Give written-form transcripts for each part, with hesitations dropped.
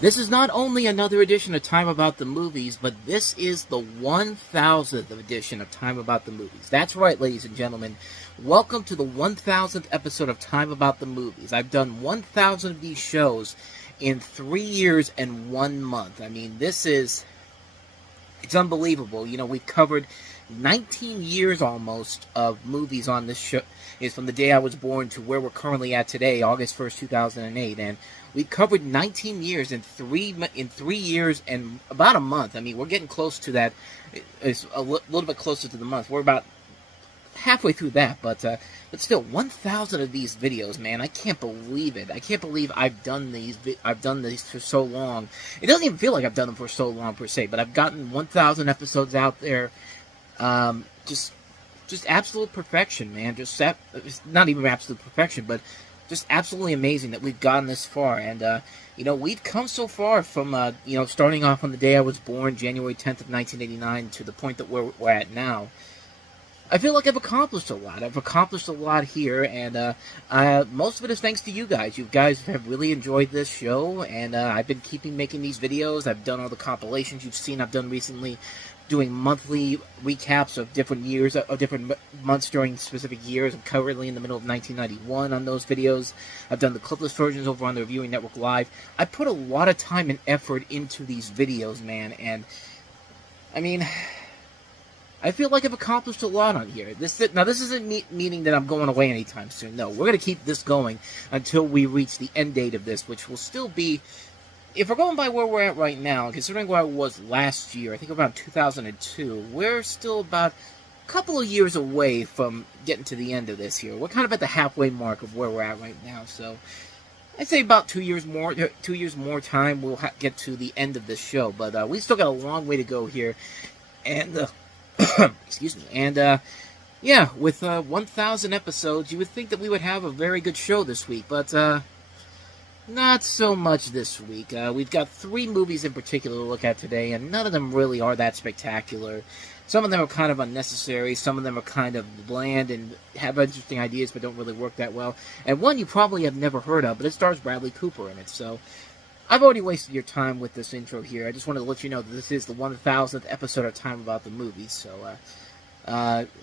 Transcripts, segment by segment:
This is not only another edition of Time About the Movies, but this is the 1000th edition of Time About the Movies. That's right, ladies and gentlemen. Welcome to the 1000th episode of Time About the Movies. I've done 1000 of these shows in 3 years and 1 month. I mean, it's unbelievable. You know, we've covered 19 years almost of movies on this show. It's from the day I was born to where we're currently at today, August 1st, 2008. And we've covered 19 years in 3 years and about a month. I mean, we're getting close to that. It's a little bit closer to the month. We're about halfway through that, but still, 1,000 of these videos, man. I can't believe it. I can't believe I've done these for so long. It doesn't even feel like I've done them for so long per se, but I've gotten 1,000 episodes out there. Just absolute perfection, man. It's not even absolute perfection, but just absolutely amazing that we've gotten this far. And you know, we've come so far from you know, starting off on the day I was born, January 10th of 1989, to the point that we're at now. I feel like I've accomplished a lot. I've accomplished a lot here, and most of it is thanks to you guys. You guys have really enjoyed this show, and I've been making these videos. I've done all the compilations you've seen I've done recently, doing monthly recaps of different years, of different months during specific years. I'm currently in the middle of 1991 on those videos. I've done the clipless versions over on the Reviewing Network Live. I put a lot of time and effort into these videos, man, and I mean, I feel like I've accomplished a lot on here. This isn't meaning that I'm going away anytime soon. No, we're going to keep this going until we reach the end date of this, which will still be, if we're going by where we're at right now, considering where I was last year, I think around 2002, we're still about a couple of years away from getting to the end of this here. We're kind of at the halfway mark of where we're at right now, so I'd say about 2 years more time, we'll get to the end of this show. But we still got a long way to go here, and excuse me, and yeah, with 1,000 episodes, you would think that we would have a very good show this week, but not so much this week. We've got 3 movies in particular to look at today, and none of them really are that spectacular. Some of them are kind of unnecessary, some of them are kind of bland and have interesting ideas but don't really work that well, and one you probably have never heard of, but it stars Bradley Cooper in it, so I've already wasted your time with this intro here. I just wanted to let you know that this is the 1000th episode of Time About the Movies. So,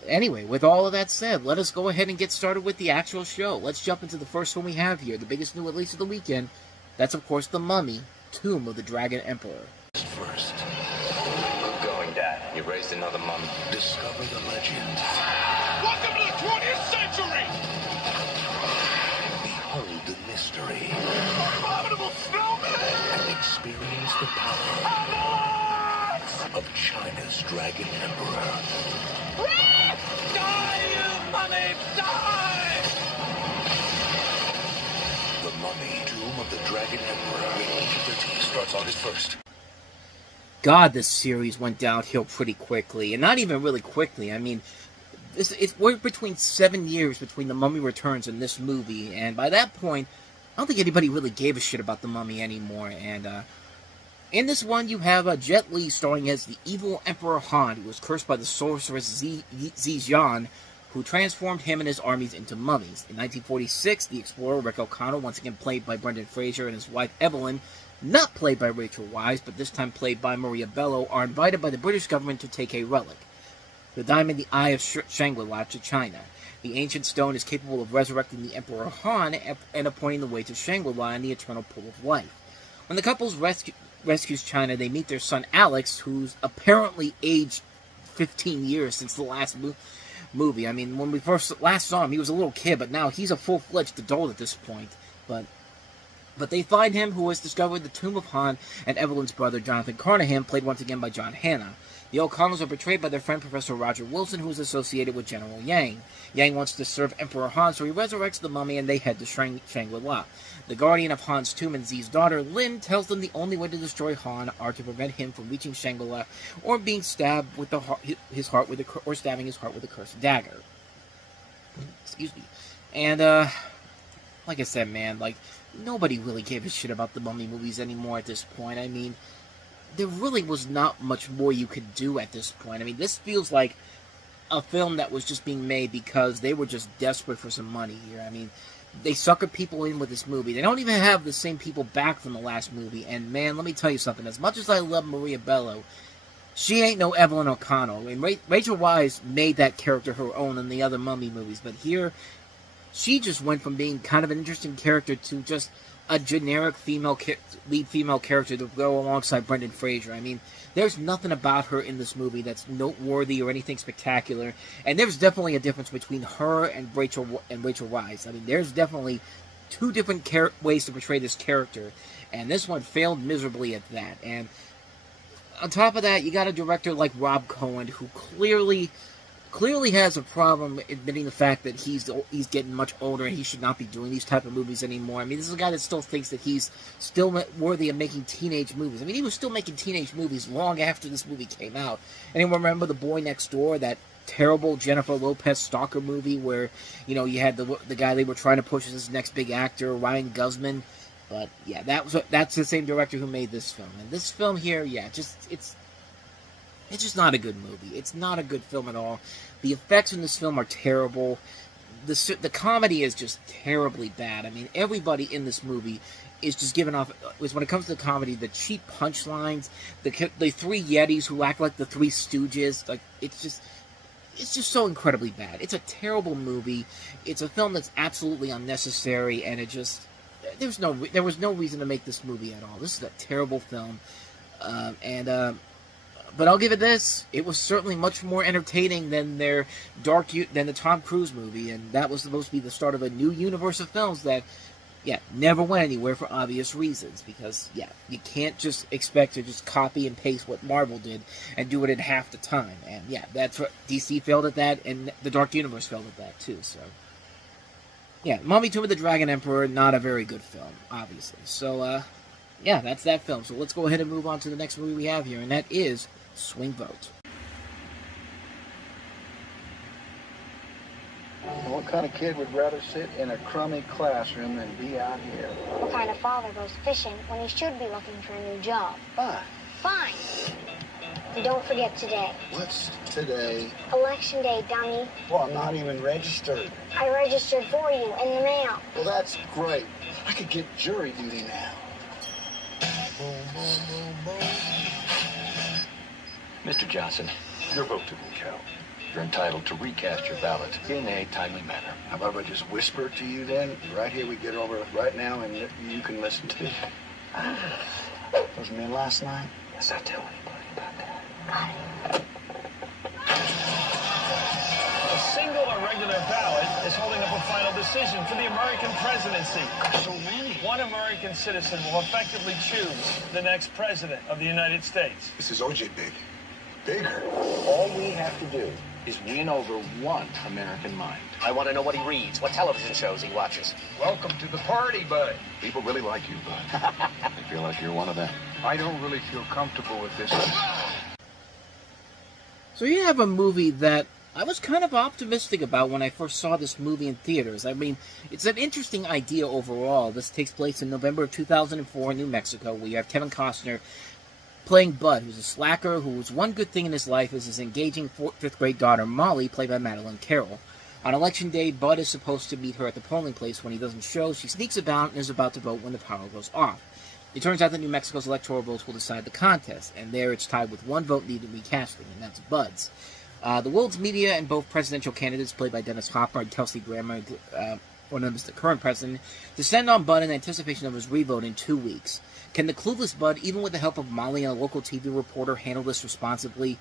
anyway, with all of that said, let us go ahead and get started with the actual show. Let's jump into the first one we have here, the biggest new release of the weekend. That's, of course, The Mummy, Tomb of the Dragon Emperor. First. Keep going, Dad. You raised another mummy. Discover the legend. Welcome to the 20th century! Behold the mystery. Abominable snowman! And experience the power of China's Dragon Emperor. Die, you mummy, die! The Mummy, Tomb of the Dragon Emperor. Rated starts August 1st. God, this series went downhill pretty quickly, and not even really quickly. I mean, we're between 7 years between The Mummy Returns and this movie, and by that point, I don't think anybody really gave a shit about The Mummy anymore. And in this one, you have Jet Li starring as the evil Emperor Han, who was cursed by the sorceress Zizhan, who transformed him and his armies into mummies. In 1946, the explorer Rick O'Connell, once again played by Brendan Fraser, and his wife Evelyn, not played by Rachel Weisz, but this time played by Maria Bello, are invited by the British government to take a relic, the Diamond, the Eye of Shangri-La, to China. The ancient stone is capable of resurrecting the Emperor Han and pointing the way to Shangri-La and the eternal pool of life. When the couple rescues China, they meet their son Alex, who's apparently aged 15 years since the last movie. I mean, when we last saw him, he was a little kid, but now he's a full-fledged adult at this point. But they find him, who has discovered the tomb of Han, and Evelyn's brother, Jonathan Carnahan, played once again by John Hannah. The O'Connells are betrayed by their friend Professor Roger Wilson, who is associated with General Yang. Yang wants to serve Emperor Han, so he resurrects the mummy, and they head to Shangri-La. The guardian of Han's tomb and Zi's daughter, Lin, tells them the only way to destroy Han are to prevent him from reaching Shangri-La or being stabbed with stabbing his heart with a cursed dagger. Excuse me. And like I said, man, like, nobody really gave a shit about the Mummy movies anymore at this point. I mean, there really was not much more you could do at this point. I mean, this feels like a film that was just being made because they were just desperate for some money here. I mean, They sucker people in with this movie. They don't even have the same people back from the last movie. And man, let me tell you something. As much as I love Maria Bello, she ain't no Evelyn O'Connell. I mean, Rachel Weisz made that character her own in the other Mummy movies. But here, she just went from being kind of an interesting character to just a generic lead female character to go alongside Brendan Fraser. I mean, there's nothing about her in this movie that's noteworthy or anything spectacular. And there's definitely a difference between her and Rachel Weisz. I mean, there's definitely two different ways to portray this character. And this one failed miserably at that. And on top of that, you got a director like Rob Cohen who clearly has a problem admitting the fact that he's getting much older and he should not be doing these type of movies anymore. I mean, this is a guy that still thinks that he's still worthy of making teenage movies. I mean, he was still making teenage movies long after this movie came out. Anyone remember The Boy Next Door, that terrible Jennifer Lopez stalker movie where, you know, you had the guy they were trying to push as his next big actor, Ryan Guzman. But yeah, that's the same director who made this film. And this film here, yeah, it's just not a good movie. It's not a good film at all. The effects in this film are terrible. The comedy is just terribly bad. I mean, everybody in this movie is just giving off, when it comes to the comedy, the cheap punchlines, the three Yetis who act like the Three Stooges. Like, it's just so incredibly bad. It's a terrible movie. It's a film that's absolutely unnecessary, and there was no reason to make this movie at all. This is a terrible film, but I'll give it this. It was certainly much more entertaining than the Tom Cruise movie, and that was supposed to be the start of a new universe of films that, yeah, never went anywhere for obvious reasons. Because, yeah, you can't just expect to just copy and paste what Marvel did and do it in half the time. And, yeah, that's what DC failed at that, and the Dark Universe failed at that, too, so. Yeah, Mummy Tomb of the Dragon Emperor, not a very good film, obviously. So, yeah, that's that film. So let's go ahead and move on to the next movie we have here, and that is Swing Vote. What kind of kid would rather sit in a crummy classroom than be out here? What kind of father goes fishing when he should be looking for a new job? Fine. And don't forget today. What's today? Election day, dummy. Well, I'm not even registered. I registered for you in the mail. Well, that's great. I could get jury duty now. Boom, boom, boom, boom. Mr. Johnson, your vote didn't count. You're entitled to recast your ballot in a timely manner. How about if I just whisper it to you then? Right here, we get over it right now, and you can listen to it. Wasn't in last night? Yes, I tell anybody about that. A single or regular ballot is holding up a final decision for the American presidency. So many. One American citizen will effectively choose the next president of the United States. This is OJ big. Bigger. All we have to do is win over one American mind. I want to know what he reads, what television shows he watches. Welcome to the party, bud. People really like you, bud. They feel like you're one of them. I don't really feel comfortable with this. So you have a movie that I was kind of optimistic about when I first saw this movie in theaters. I mean, it's an interesting idea overall. This takes place in November of 2004 in New Mexico, where you have Kevin Costner playing Bud, who's a slacker whose one good thing in his life is his engaging fifth grade daughter, Molly, played by Madeline Carroll. On Election Day, Bud is supposed to meet her at the polling place. When he doesn't show, she sneaks about and is about to vote when the power goes off. It turns out that New Mexico's electoral votes will decide the contest, and there it's tied with one vote needed recasting, and that's Bud's. The world's media and both presidential candidates, played by Dennis Hopper and Kelsey Grammer, one of them is the current president, descend on Bud in anticipation of his revote in 2 weeks. Can the clueless Bud, even with the help of Molly and a local TV reporter, handle this responsibly?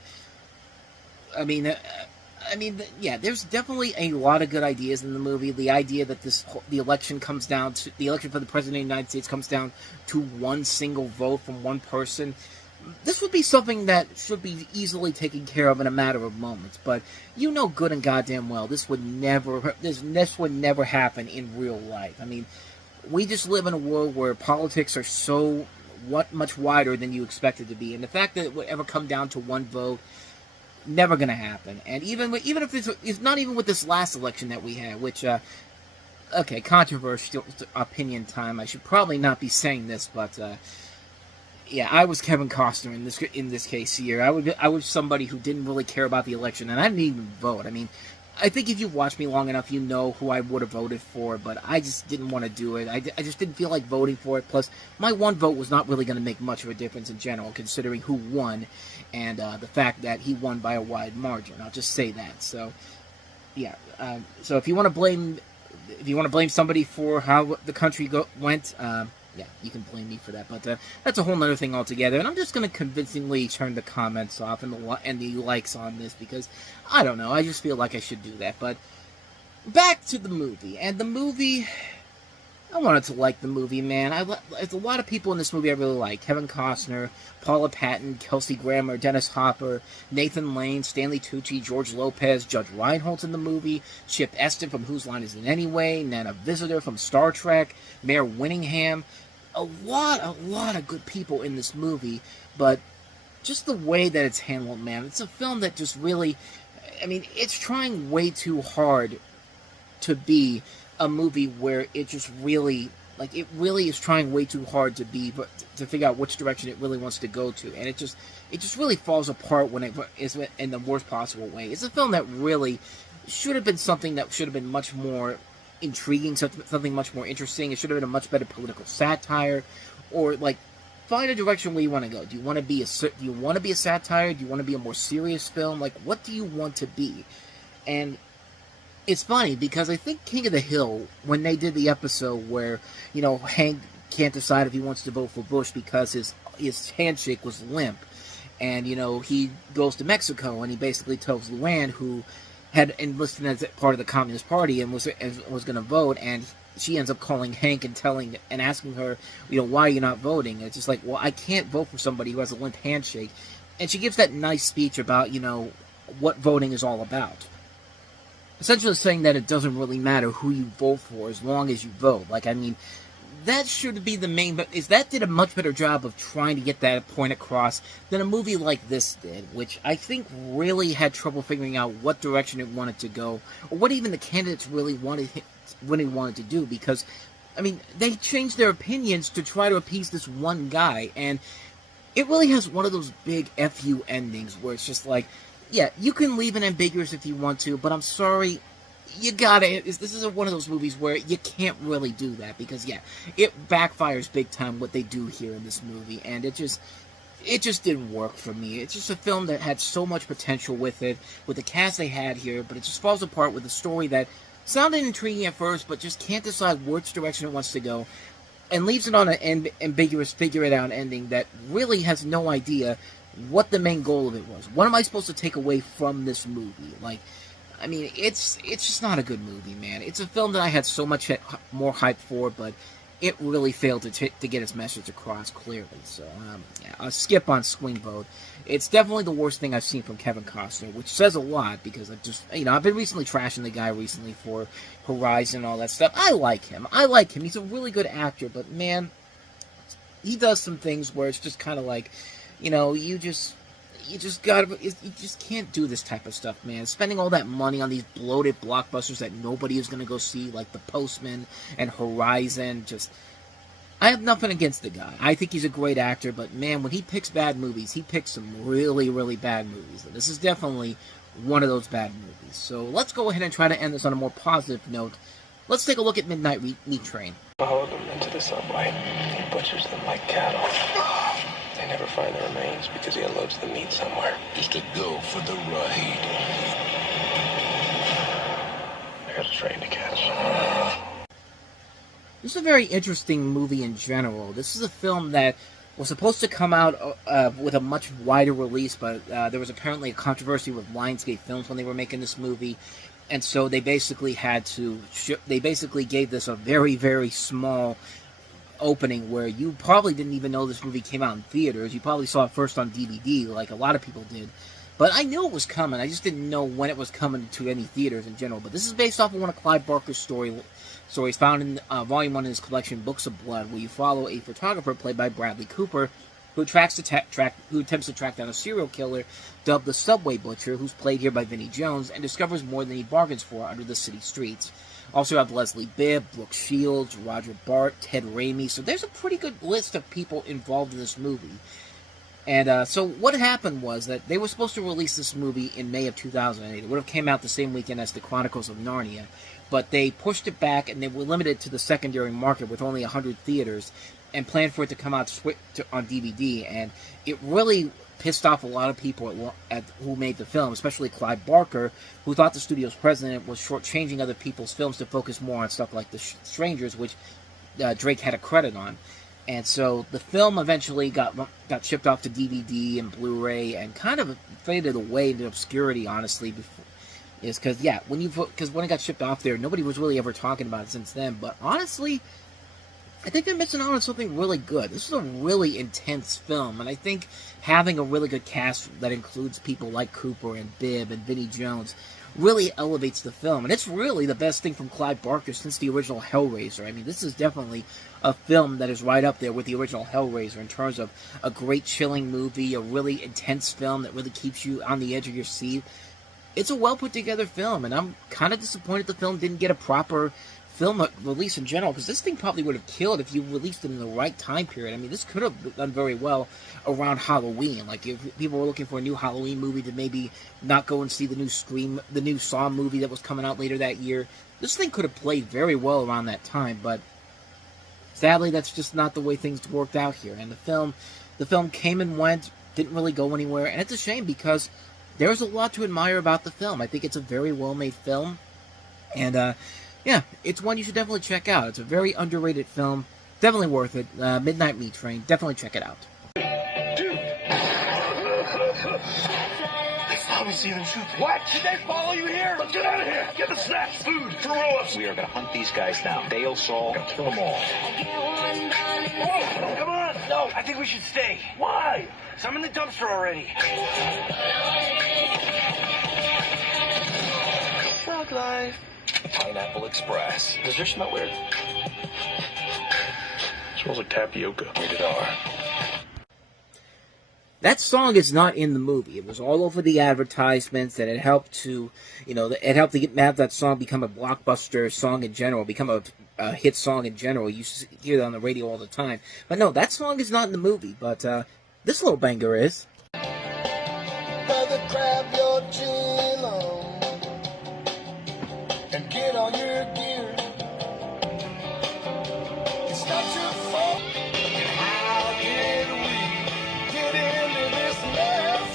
I mean, yeah, there's definitely a lot of good ideas in the movie. The idea that the election for the president of the United States comes down to one single vote from one person. This would be something that should be easily taken care of in a matter of moments. But you know good and goddamn well this would never happen in real life. I mean, we just live in a world where politics are so much wider than you expect it to be, and the fact that it would ever come down to one vote, never going to happen. And even if it's not even with this last election that we had, which okay, controversial opinion time. I should probably not be saying this, but yeah, I was Kevin Costner in this case here. I was somebody who didn't really care about the election, and I didn't even vote. I mean, I think if you watch me long enough, you know who I would have voted for, but I just didn't want to do it. I just didn't feel like voting for it. Plus, my one vote was not really going to make much of a difference in general, considering who won, and the fact that he won by a wide margin. I'll just say that. So, yeah. So if you want to blame somebody for how the country went, yeah, you can blame me for that. But that's a whole other thing altogether. And I'm just going to convincingly turn the comments off and the likes on this because, I don't know, I just feel like I should do that. But back to the movie. And the movie, I wanted to like the movie, man. There's a lot of people in this movie I really like. Kevin Costner, Paula Patton, Kelsey Grammer, Dennis Hopper, Nathan Lane, Stanley Tucci, George Lopez, Judge Reinhold's in the movie, Chip Eston from Whose Line Is It Anyway, Nana Visitor from Star Trek, Mayor Winningham. A lot of good people in this movie, but just the way that it's handled, man. It's a film that just really, I mean, it's trying way too hard to be a movie where it just really, like, it really is trying way too hard to figure out which direction it really wants to go to, and it just really falls apart when it is in the worst possible way. It's a film that really should have been something that should have been much more intriguing, something much more interesting. It should have been a much better political satire, or like find a direction where you want to go. Do you want to be a satire? Do you want to be a more serious film? Like, what do you want to be? And it's funny because I think King of the Hill, when they did the episode where, you know, Hank can't decide if he wants to vote for Bush because his handshake was limp, and, you know, he goes to Mexico and he basically tells Luann, who had enlisted as part of the Communist Party and was going to vote, and she ends up calling Hank and asking her, you know, why are you not voting? And it's just like, well, I can't vote for somebody who has a limp handshake. And she gives that nice speech about, you know, what voting is all about. Essentially saying that it doesn't really matter who you vote for as long as you vote. Like, I mean, that should be the main, but that did a much better job of trying to get that point across than a movie like this did, which I think really had trouble figuring out what direction it wanted to go, or what even the candidates really wanted to do, because, I mean, they changed their opinions to try to appease this one guy, and it really has one of those big FU endings where it's just like, yeah, you can leave it ambiguous if you want to, but I'm sorry, you gotta, this is one of those movies where you can't really do that, because, yeah, it backfires big time what they do here in this movie, and it just didn't work for me. It's just a film that had so much potential with it, with the cast they had here, but it just falls apart with a story that sounded intriguing at first, but just can't decide which direction it wants to go, and leaves it on an ambiguous, figure-it-out ending that really has no idea what the main goal of it was. What am I supposed to take away from this movie? Like, I mean, it's just not a good movie, man. It's a film that I had so much more hype for, but it really failed to get its message across clearly. So, yeah, I'll skip on Swing Vote. It's definitely the worst thing I've seen from Kevin Costner, which says a lot, because I've been recently trashing the guy recently for Horizon and all that stuff. I like him. He's a really good actor, but, man, he does some things where it's just kind of like, you know, you just can't do this type of stuff, man. Spending all that money on these bloated blockbusters that nobody is going to go see, like The Postman and Horizon, I have nothing against the guy. I think he's a great actor, but, man, when he picks bad movies, he picks some really, really bad movies. And this is definitely one of those bad movies. So let's go ahead and try to end this on a more positive note. Let's take a look at Midnight Meat Train. Follow them into the subway. He butchers them like cattle. They never find the remains because he unloads the meat somewhere. Just to go for the ride. I got a train to catch. This is a very interesting movie in general. This is a film that was supposed to come out with a much wider release, but there was apparently a controversy with Lionsgate Films when they were making this movie, and so they basically gave this a very, very small opening where you probably didn't even know this movie came out in theaters. You probably saw it first on DVD, like a lot of people did. But I knew it was coming. I just didn't know when it was coming to any theaters in general. But this is based off of one of Clive Barker's stories found in Volume 1 in his collection, Books of Blood, where you follow a photographer played by Bradley Cooper who attempts to track down a serial killer dubbed the Subway Butcher, who's played here by Vinnie Jones, and discovers more than he bargains for under the city streets. Also have Leslie Bibb, Brooke Shields, Roger Bart, Ted Raimi, so there's a pretty good list of people involved in this movie. And so what happened was that they were supposed to release this movie in May of 2008. It would have came out the same weekend as The Chronicles of Narnia, but they pushed it back, and they were limited to the secondary market with only 100 theaters, and planned for it to come out on DVD. And it really pissed off a lot of people who made the film, especially Clive Barker, who thought the studio's president was shortchanging other people's films to focus more on stuff like The Strangers, which Drake had a credit on. And so the film eventually got shipped off to DVD and Blu-ray and kind of faded away into obscurity, honestly. Because when it got shipped off there, nobody was really ever talking about it since then. But honestly, I think they're missing out on something really good. This is a really intense film, and I think having a really good cast that includes people like Cooper and Bibb and Vinnie Jones really elevates the film. And it's really the best thing from Clive Barker since the original Hellraiser. I mean, this is definitely a film that is right up there with the original Hellraiser in terms of a great chilling movie, a really intense film that really keeps you on the edge of your seat. It's a well-put-together film, and I'm kind of disappointed the film didn't get a proper film release in general, because this thing probably would have killed if you released it in the right time period. I mean, this could have done very well around Halloween. Like, if people were looking for a new Halloween movie to maybe not go and see the new Saw movie that was coming out later that year, this thing could have played very well around that time, but sadly, that's just not the way things worked out here. And the film came and went, didn't really go anywhere, and it's a shame because there's a lot to admire about the film. I think it's a very well-made film, and yeah, it's one you should definitely check out. It's a very underrated film. Definitely worth it. Midnight Meat Train. Definitely check it out. Dude! I thought we see them shoot. What? Did they follow you here? Let's get out of here. Get the snacks, food, throw us. We are going to hunt these guys down. Dale, Saul, We're gonna kill them all. Whoa, come on. No, I think we should stay. Why? I'm in the dumpster already. Frog life. Pineapple Express. Does yours smell weird? Smells like tapioca. Rated R. That song is not in the movie. It was all over the advertisements, and it helped to, have that song become a blockbuster song in general, become a hit song in general. You hear that on the radio all the time. But no, that song is not in the movie, but this little banger is. Brother, grab your chin on and get all your gear. It's not your fault. How did we get into this mess?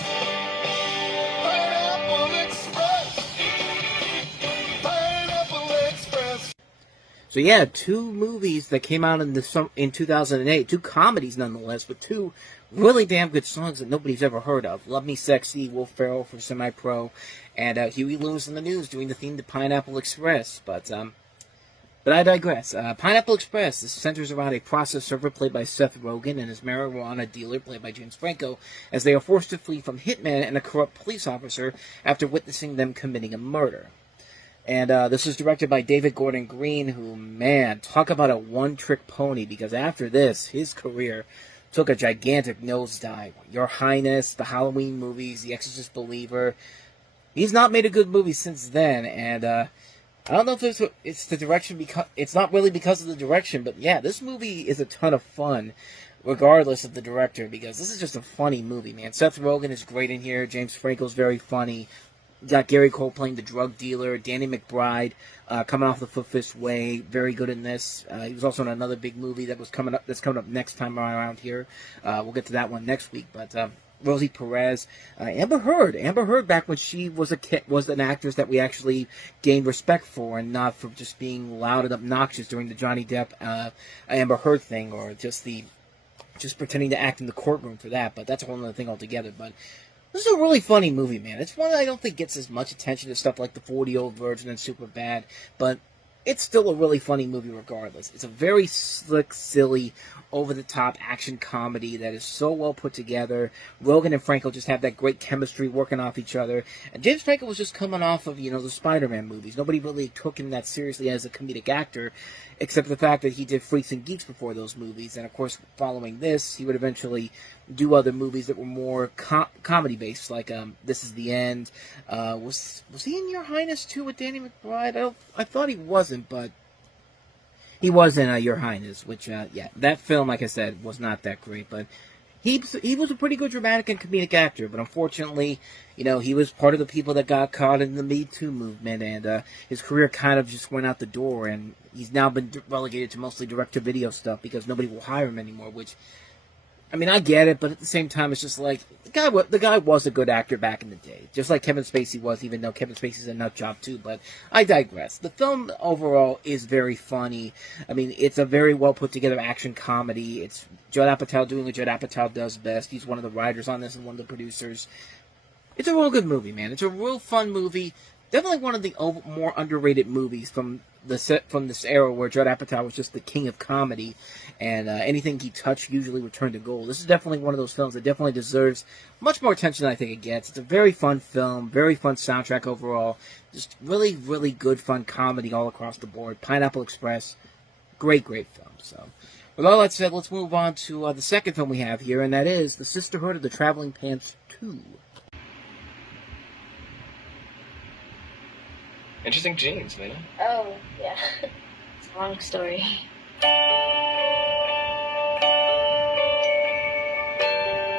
Pineapple Express. Pineapple Express. So yeah, two movies that came out in 2008, two comedies nonetheless, but two really damn good songs that nobody's ever heard of. Love Me Sexy, Will Ferrell for Semi-Pro, and Huey Lewis in the News doing the theme to Pineapple Express. But I digress. Pineapple Express, this centers around a process server played by Seth Rogen and his marijuana dealer played by James Franco, as they are forced to flee from hitmen and a corrupt police officer after witnessing them committing a murder. And this is directed by David Gordon Green, who, man, talk about a one-trick pony, because after this, his career took a gigantic nosedive. Your Highness, the Halloween movies, The Exorcist Believer. He's not made a good movie since then, and I don't know if it's the direction, because it's not really because of the direction, but yeah, this movie is a ton of fun, regardless of the director, because this is just a funny movie, man. Seth Rogen is great in here. James Franco's very funny. You got Gary Cole playing the drug dealer. Danny McBride coming off the Foot Fist Way, very good in this. He was also in another big movie that's coming up next time around here. We'll get to that one next week. But Rosie Perez, Amber Heard back when she was was an actress that we actually gained respect for, and not for just being loud and obnoxious during the Johnny Depp Amber Heard thing, or just pretending to act in the courtroom for that. But that's a whole other thing altogether. But this is a really funny movie, man. It's one that I don't think gets as much attention as stuff like The 40-Year-Old Virgin and Superbad, but it's still a really funny movie regardless. It's a very slick, silly, over-the-top action comedy that is so well put together. Rogen and Franco just have that great chemistry working off each other. And James Franco was just coming off of, the Spider-Man movies. Nobody really took him that seriously as a comedic actor, except the fact that he did Freaks and Geeks before those movies. And, of course, following this, he would eventually do other movies that were more comedy-based, like This Is the End. Was he in Your Highness, too, with Danny McBride? I thought he wasn't, but he was in Your Highness, which, yeah, that film, like I said, was not that great. But he was a pretty good dramatic and comedic actor, but unfortunately, you know, he was part of the people that got caught in the Me Too movement, and his career kind of just went out the door, and he's now been relegated to mostly direct-to-video stuff because nobody will hire him anymore, which, I mean, I get it, but at the same time, it's just like, the guy was a good actor back in the day, just like Kevin Spacey was, even though Kevin Spacey's a nut job too, but I digress. The film overall is very funny. I mean, it's a very well put together action comedy. It's Judd Apatow doing what Judd Apatow does best. He's one of the writers on this and one of the producers. It's a real good movie, man. It's a real fun movie. Definitely one of the more underrated movies from this era where Judd Apatow was just the king of comedy, and anything he touched usually would turn to gold. This is definitely one of those films that definitely deserves much more attention than I think it gets. It's a very fun film, very fun soundtrack overall, just really, really good fun comedy all across the board. Pineapple Express, great, great film. So, with all that said, let's move on to the second film we have here, and that is The Sisterhood of the Traveling Pants 2. Interesting jeans, Lena. Oh, yeah. It's a long story.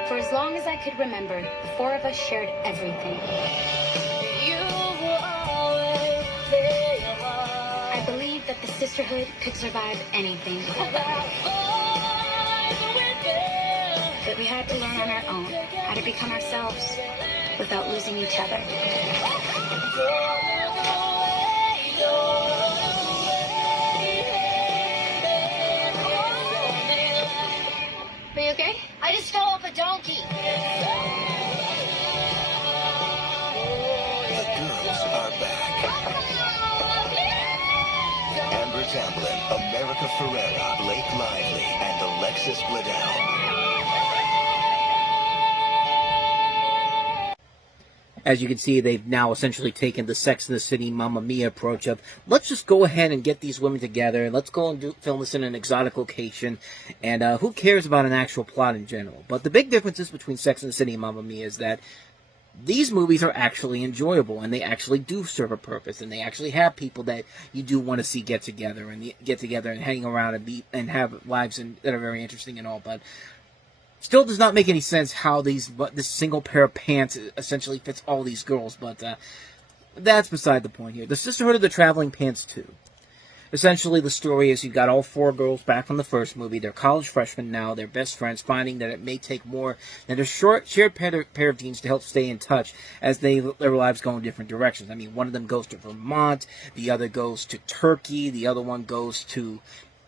For as long as I could remember, the four of us shared everything. I believe that the sisterhood could survive anything. But we had to learn on our own how to become ourselves without losing each other. Are you okay? I just fell off a donkey. The girls are back. Amber Tamblyn, America Ferrera, Blake Lively, and Alexis Bledel. As you can see, they've now essentially taken the Sex and the City Mamma Mia approach of, let's just go ahead and get these women together, and let's go and film this in an exotic location, and who cares about an actual plot in general. But the big differences between Sex and the City and Mamma Mia is that these movies are actually enjoyable, and they actually do serve a purpose, and they actually have people that you do want to see get together and hang around and have lives that are very interesting and all, but still does not make any sense how this single pair of pants essentially fits all these girls, but that's beside the point here. The Sisterhood of the Traveling Pants 2. Essentially, the story is you've got all four girls back from the first movie. They're college freshmen now. They're best friends, finding that it may take more than a shared pair of jeans to help stay in touch as their lives go in different directions. I mean, one of them goes to Vermont. The other goes to Turkey. The other one goes to,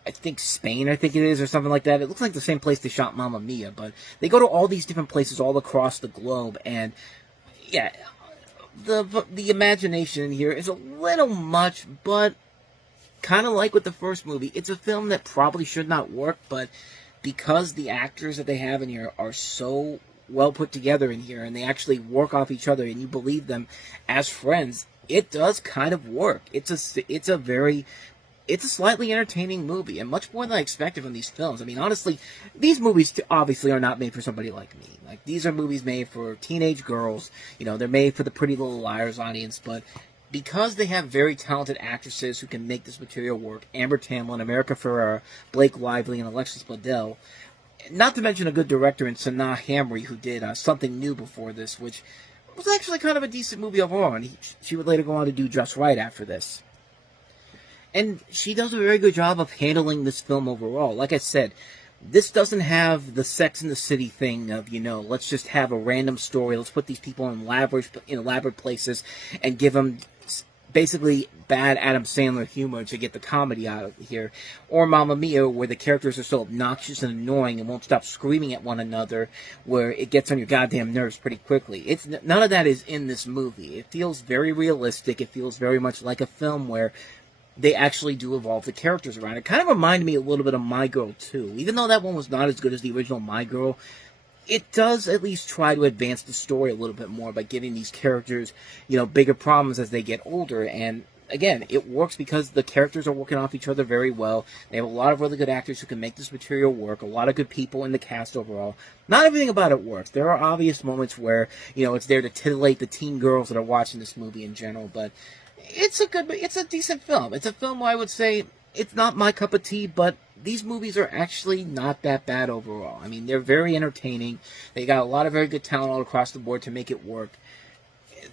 I think, Spain, I think it is, or something like that. It looks like the same place they shot Mamma Mia, but they go to all these different places all across the globe, and yeah, the imagination in here is a little much, but kind of like with the first movie, it's a film that probably should not work, but because the actors that they have in here are so well put together in here, and they actually work off each other, and you believe them as friends, it does kind of work. It's a slightly entertaining movie, and much more than I expected from these films. I mean, honestly, these movies obviously are not made for somebody like me. Like, these are movies made for teenage girls. You know, they're made for the Pretty Little Liars audience, but because they have very talented actresses who can make this material work, Amber Tamblyn, America Ferrera, Blake Lively, and Alexis Bledel, not to mention a good director in Sanaa Hamri, who did Something New before this, which was actually kind of a decent movie overall, and she would later go on to do Just Right after this. And she does a very good job of handling this film overall. Like I said, this doesn't have the Sex and the City thing of, you know, let's just have a random story, let's put these people in elaborate places and give them basically bad Adam Sandler humor to get the comedy out of here. Or Mamma Mia, where the characters are so obnoxious and annoying and won't stop screaming at one another, where it gets on your goddamn nerves pretty quickly. None of that is in this movie. It feels very realistic. It feels very much like a film where they actually do evolve the characters around. It kind of reminded me a little bit of My Girl 2. Even though that one was not as good as the original My Girl, it does at least try to advance the story a little bit more by giving these characters, you know, bigger problems as they get older. And again, it works because the characters are working off each other very well. They have a lot of really good actors who can make this material work, a lot of good people in the cast overall. Not everything about it works. There are obvious moments where, you know, it's there to titillate the teen girls that are watching this movie in general, but it's a decent film. It's a film where I would say it's not my cup of tea, but these movies are actually not that bad overall. I mean, they're very entertaining. They got a lot of very good talent all across the board to make it work.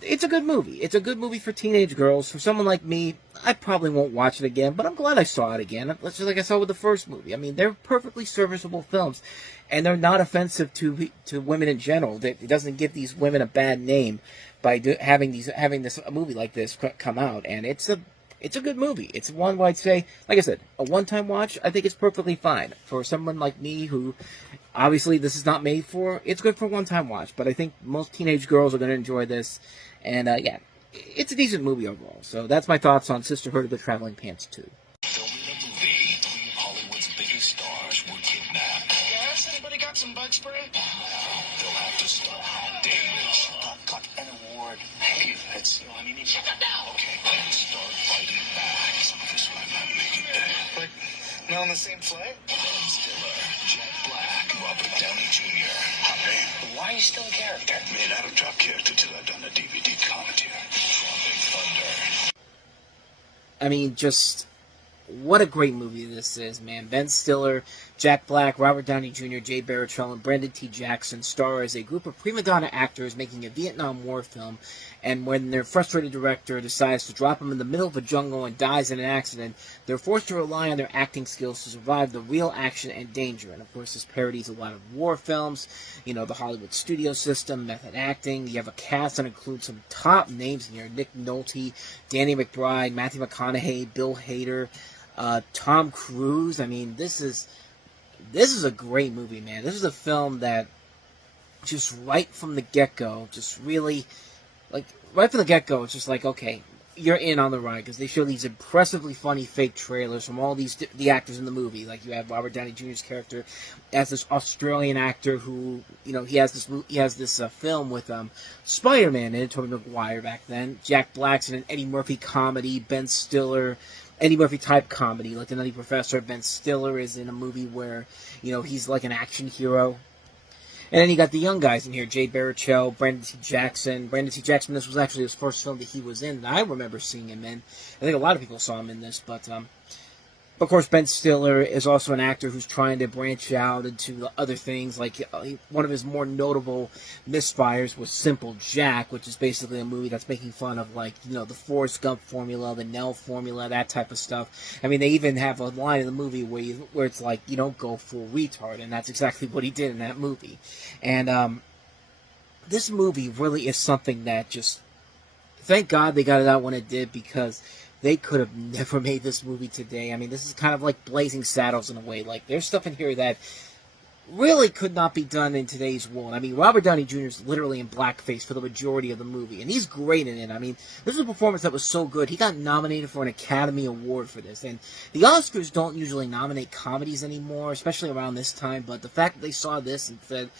It's a good movie. It's a good movie for teenage girls. For someone like me, I probably won't watch it again, but I'm glad I saw it again. Just like I saw with the first movie. I mean, they're perfectly serviceable films, and they're not offensive to women in general. It doesn't give these women a bad name by having a movie like this come out, and it's a good movie. It's one where I'd say, like I said, a one-time watch. I think it's perfectly fine for someone like me who, obviously, this is not made for. It's good for a one-time watch, but I think most teenage girls are going to enjoy this. And, yeah, it's a decent movie overall. So that's my thoughts on Sisterhood of the Traveling Pants 2. Filming a movie, 3 of Hollywood's biggest stars were kidnapped. Yes? Anybody got some bug spray? Now they'll have to stop damage. Got an award. Hey, let's see. I mean, shut up now. Okay, then start fighting back. This might not make it better. Like, not on the same flight? Ben Stiller, Jack Black, Robert Downey Jr. Hey, Why are you still in character? man, I don't drop character till I've done a DVD commentary. Tropic Thunder. I mean, just what a great movie this is, man. Ben Stiller, Jack Black, Robert Downey Jr., Jay Baruchel, and Brendan T. Jackson star as a group of prima donna actors making a Vietnam War film, and when their frustrated director decides to drop them in the middle of a jungle and dies in an accident, they're forced to rely on their acting skills to survive the real action and danger. And of course, this parodies a lot of war films, you know, the Hollywood studio system, method acting. You have a cast that includes some top names in here: Nick Nolte, Danny McBride, Matthew McConaughey, Bill Hader, Tom Cruise. I mean, this is a great movie, man. This is a film that just right from the get-go, just really, like, right from the get-go, it's just like, okay, you're in on the ride, because they show these impressively funny fake trailers from all the actors in the movie. Like, you have Robert Downey Jr.'s character as this Australian actor who, you know, he has this film with Spider-Man and Tobey Maguire back then. Jack Black's in an Eddie Murphy comedy. Ben Stiller, Eddie Murphy type comedy, like The Nutty Professor. Ben Stiller is in a movie where, you know, he's like an action hero. And then you got the young guys in here: Jay Baruchel, Brendan T. Jackson. Brendan T. Jackson, this was actually his first film that he was in, and I remember seeing him in. I think a lot of people saw him in this, but of course, Ben Stiller is also an actor who's trying to branch out into other things. Like, one of his more notable misfires was Simple Jack, which is basically a movie that's making fun of, like, you know, the Forrest Gump formula, the Nell formula, that type of stuff. I mean, they even have a line in the movie where it's like, you don't go full retard, and that's exactly what he did in that movie. And this movie really is something that just, thank God they got it out when it did, because they could have never made this movie today. I mean, this is kind of like Blazing Saddles in a way. Like, there's stuff in here that really could not be done in today's world. I mean, Robert Downey Jr. is literally in blackface for the majority of the movie, and he's great in it. I mean, this is a performance that was so good. He got nominated for an Academy Award for this, and the Oscars don't usually nominate comedies anymore, especially around this time, but the fact that they saw this and said,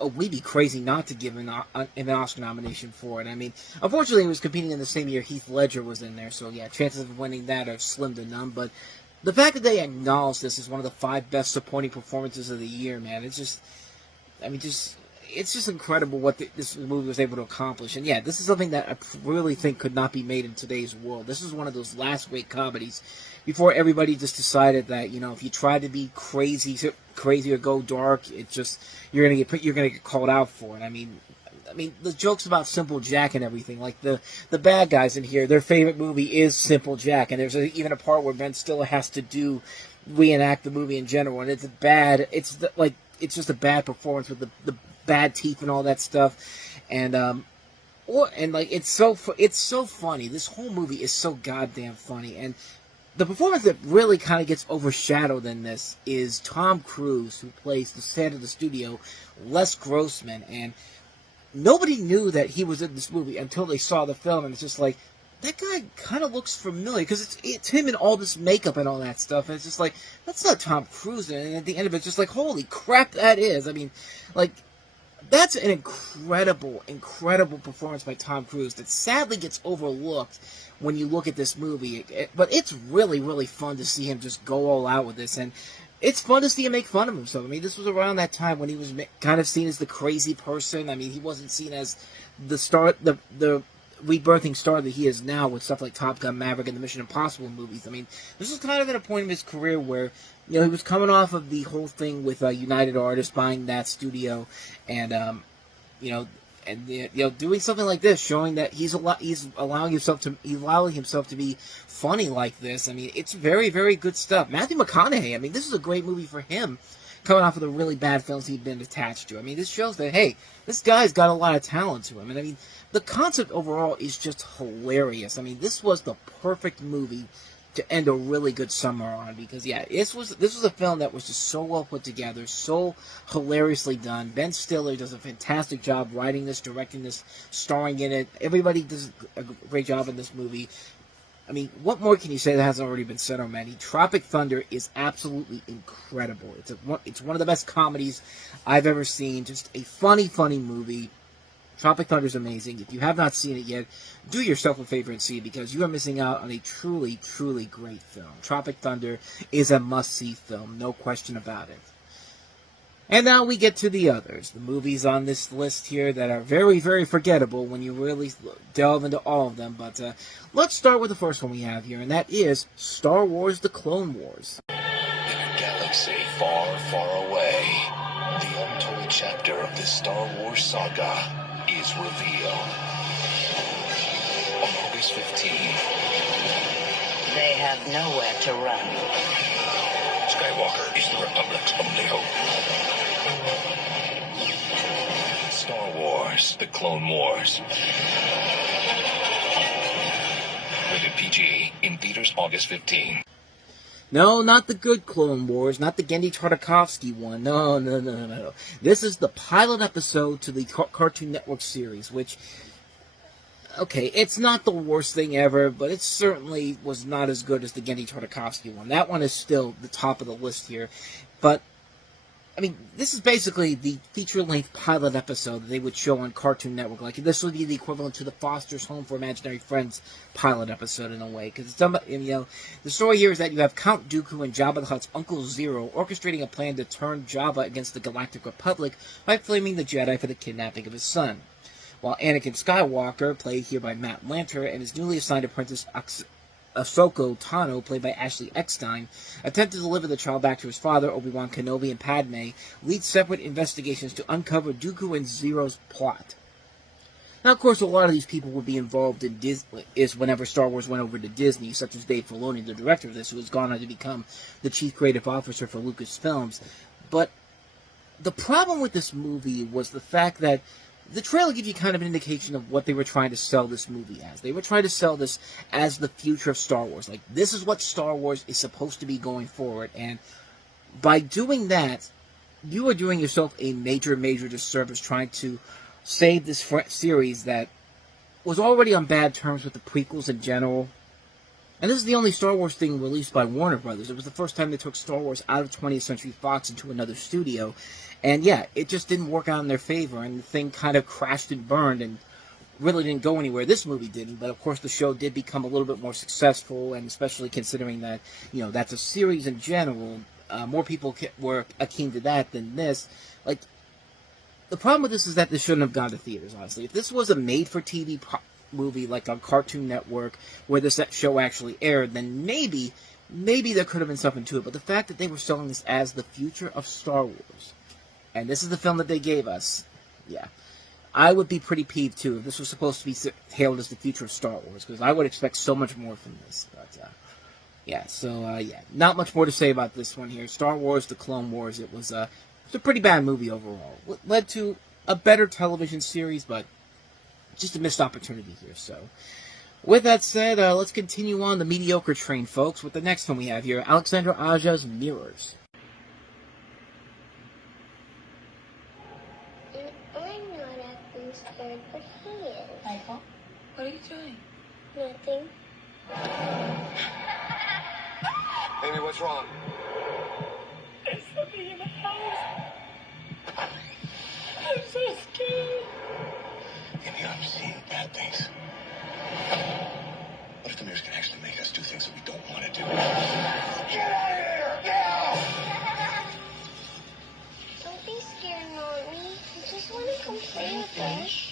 oh, we'd be crazy not to give an Oscar nomination for it. I mean, unfortunately, it was competing in the same year Heath Ledger was in there, so yeah, chances of winning that are slim to none. But the fact that they acknowledge this as one of the 5 best supporting performances of the year, man, it's just, I mean, it's just incredible what this movie was able to accomplish. And yeah, this is something that I really think could not be made in today's world. This is one of those last great comedies before everybody just decided that, you know, if you try to be crazy or go dark, it's just, you're gonna get called out for it. I mean, the jokes about Simple Jack and everything, like the bad guys in here, their favorite movie is Simple Jack, and there's even a part where Ben Stiller has to reenact the movie in general, and it's bad. It's just a bad performance with the bad teeth and all that stuff, and it's so funny. This whole movie is so goddamn funny, and the performance that really kind of gets overshadowed in this is Tom Cruise, who plays the head of the studio, Les Grossman, and nobody knew that he was in this movie until they saw the film, and it's just like, that guy kind of looks familiar, because it's him in all this makeup and all that stuff, and it's just like, that's not Tom Cruise, and at the end of it, it's just like, holy crap, that is. I mean, like, that's an incredible, incredible performance by Tom Cruise that sadly gets overlooked when you look at this movie. But it's really, really fun to see him just go all out with this, and it's fun to see him make fun of himself. I mean, this was around that time when he was kind of seen as the crazy person. I mean, he wasn't seen as the rebirthing star that he is now with stuff like Top Gun, Maverick, and the Mission Impossible movies. I mean, this is kind of at a point in his career where, you know, he was coming off of the whole thing with United Artists buying that studio, and you know, and you know, doing something like this, showing that he's allowing himself to be funny like this. I mean, it's very, very good stuff. Matthew McConaughey, I mean, this is a great movie for him, coming off of the really bad films he'd been attached to. I mean, this shows that, hey, this guy's got a lot of talent to him. And I mean, the concept overall is just hilarious. I mean, this was the perfect movie to end a really good summer on, because yeah, this was a film that was just so well put together, so hilariously done. Ben Stiller does a fantastic job writing this, directing this, starring in it. Everybody does a great job in this movie. I mean, what more can you say that hasn't already been said already? Tropic Thunder is absolutely incredible. It's one of the best comedies I've ever seen. Just a funny, funny movie. Tropic Thunder is amazing. If you have not seen it yet, do yourself a favor and see it, because you are missing out on a truly, truly great film. Tropic Thunder is a must-see film, no question about it. And now we get to the others, the movies on this list here that are very, very forgettable when you really delve into all of them. But let's start with the first one we have here, and that is Star Wars: The Clone Wars. In a galaxy far, far away, the untold chapter of this Star Wars saga is revealed. On August 15, they have nowhere to run. Skywalker is the Republic's only hope. Star Wars: The Clone Wars. Rated PG, in theaters August 15. No, not the good Clone Wars, not the Genndy Tartakovsky one. No. This is the pilot episode to the Cartoon Network series, which, okay, it's not the worst thing ever, but it certainly was not as good as the Genndy Tartakovsky one. That one is still the top of the list here. But, I mean, this is basically the feature-length pilot episode that they would show on Cartoon Network. Like, this would be the equivalent to the Foster's Home for Imaginary Friends pilot episode in a way. Because, you know, the story here is that you have Count Dooku and Jabba the Hutt's Uncle Zero orchestrating a plan to turn Jabba against the Galactic Republic by flaming the Jedi for the kidnapping of his son. While Anakin Skywalker, played here by Matt Lanter, and his newly assigned apprentice Ahsoka Tano, played by Ashley Eckstein, attempt to deliver the child back to his father, Obi-Wan Kenobi, and Padme, lead separate investigations to uncover Dooku and Zero's plot. Now, of course, a lot of these people would be involved in whenever Star Wars went over to Disney, such as Dave Filoni, the director of this, who has gone on to become the chief creative officer for Lucasfilms. But the problem with this movie was the fact that the trailer gives you kind of an indication of what they were trying to sell this movie as. They were trying to sell this as the future of Star Wars. Like, this is what Star Wars is supposed to be going forward. And by doing that, you are doing yourself a major, major disservice trying to save this series that was already on bad terms with the prequels in general. And this is the only Star Wars thing released by Warner Brothers. It was the first time they took Star Wars out of 20th Century Fox into another studio. And yeah, it just didn't work out in their favor, and the thing kind of crashed and burned and really didn't go anywhere. This movie didn't, but of course the show did become a little bit more successful, and especially considering that, you know, that's a series in general, more people were keen to that than this. Like, the problem with this is that this shouldn't have gone to theaters, honestly. If this was a made-for-TV movie, like on Cartoon Network, where this show actually aired, then maybe there could have been something to it. But the fact that they were selling this as the future of Star Wars, and this is the film that they gave us, yeah, I would be pretty peeved, too, if this was supposed to be hailed as the future of Star Wars, because I would expect so much more from this. But, yeah, so, yeah, not much more to say about this one here. Star Wars: The Clone Wars, it was a pretty bad movie overall. It led to a better television series, but just a missed opportunity here. So, with that said, let's continue on the mediocre train, folks, with the next one we have here, Alexandra Aja's Mirrors. I'm not acting scared, but he is. Michael, what are you doing? Nothing. Amy, what's wrong? There's something in the house. I'm so scared. Amy, I'm seeing bad things. What if the mirrors can actually make us do things that we don't want to do? Get out of here, now! Don't be scared, Mommy. I just want to come play with us.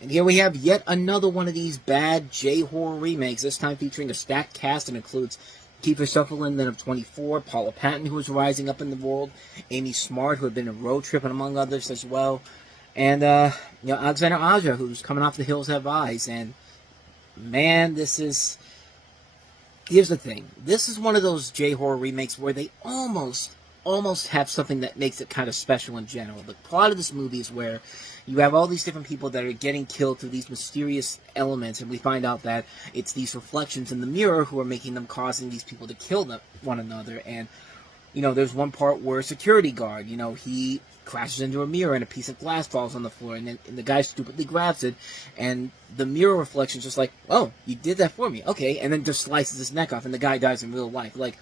And here we have yet another one of these bad J-horror remakes, this time featuring a stacked cast and includes Kiefer Sutherland, then of 24, Paula Patton, who was rising up in the world, Amy Smart, who had been in Road Trip, and among others as well, and, Alexander Aja, who's coming off The Hills Have Eyes, and, man, here's the thing, this is one of those J-horror remakes where they almost have something that makes it kind of special in general. The plot of this movie is where you have all these different people that are getting killed through these mysterious elements, and we find out that it's these reflections in the mirror who are causing these people to kill one another. And, there's one part where a security guard, he crashes into a mirror and a piece of glass falls on the floor, and the guy stupidly grabs it, and the mirror reflection's just like, oh, you did that for me, okay, and then just slices his neck off, and the guy dies in real life. Like,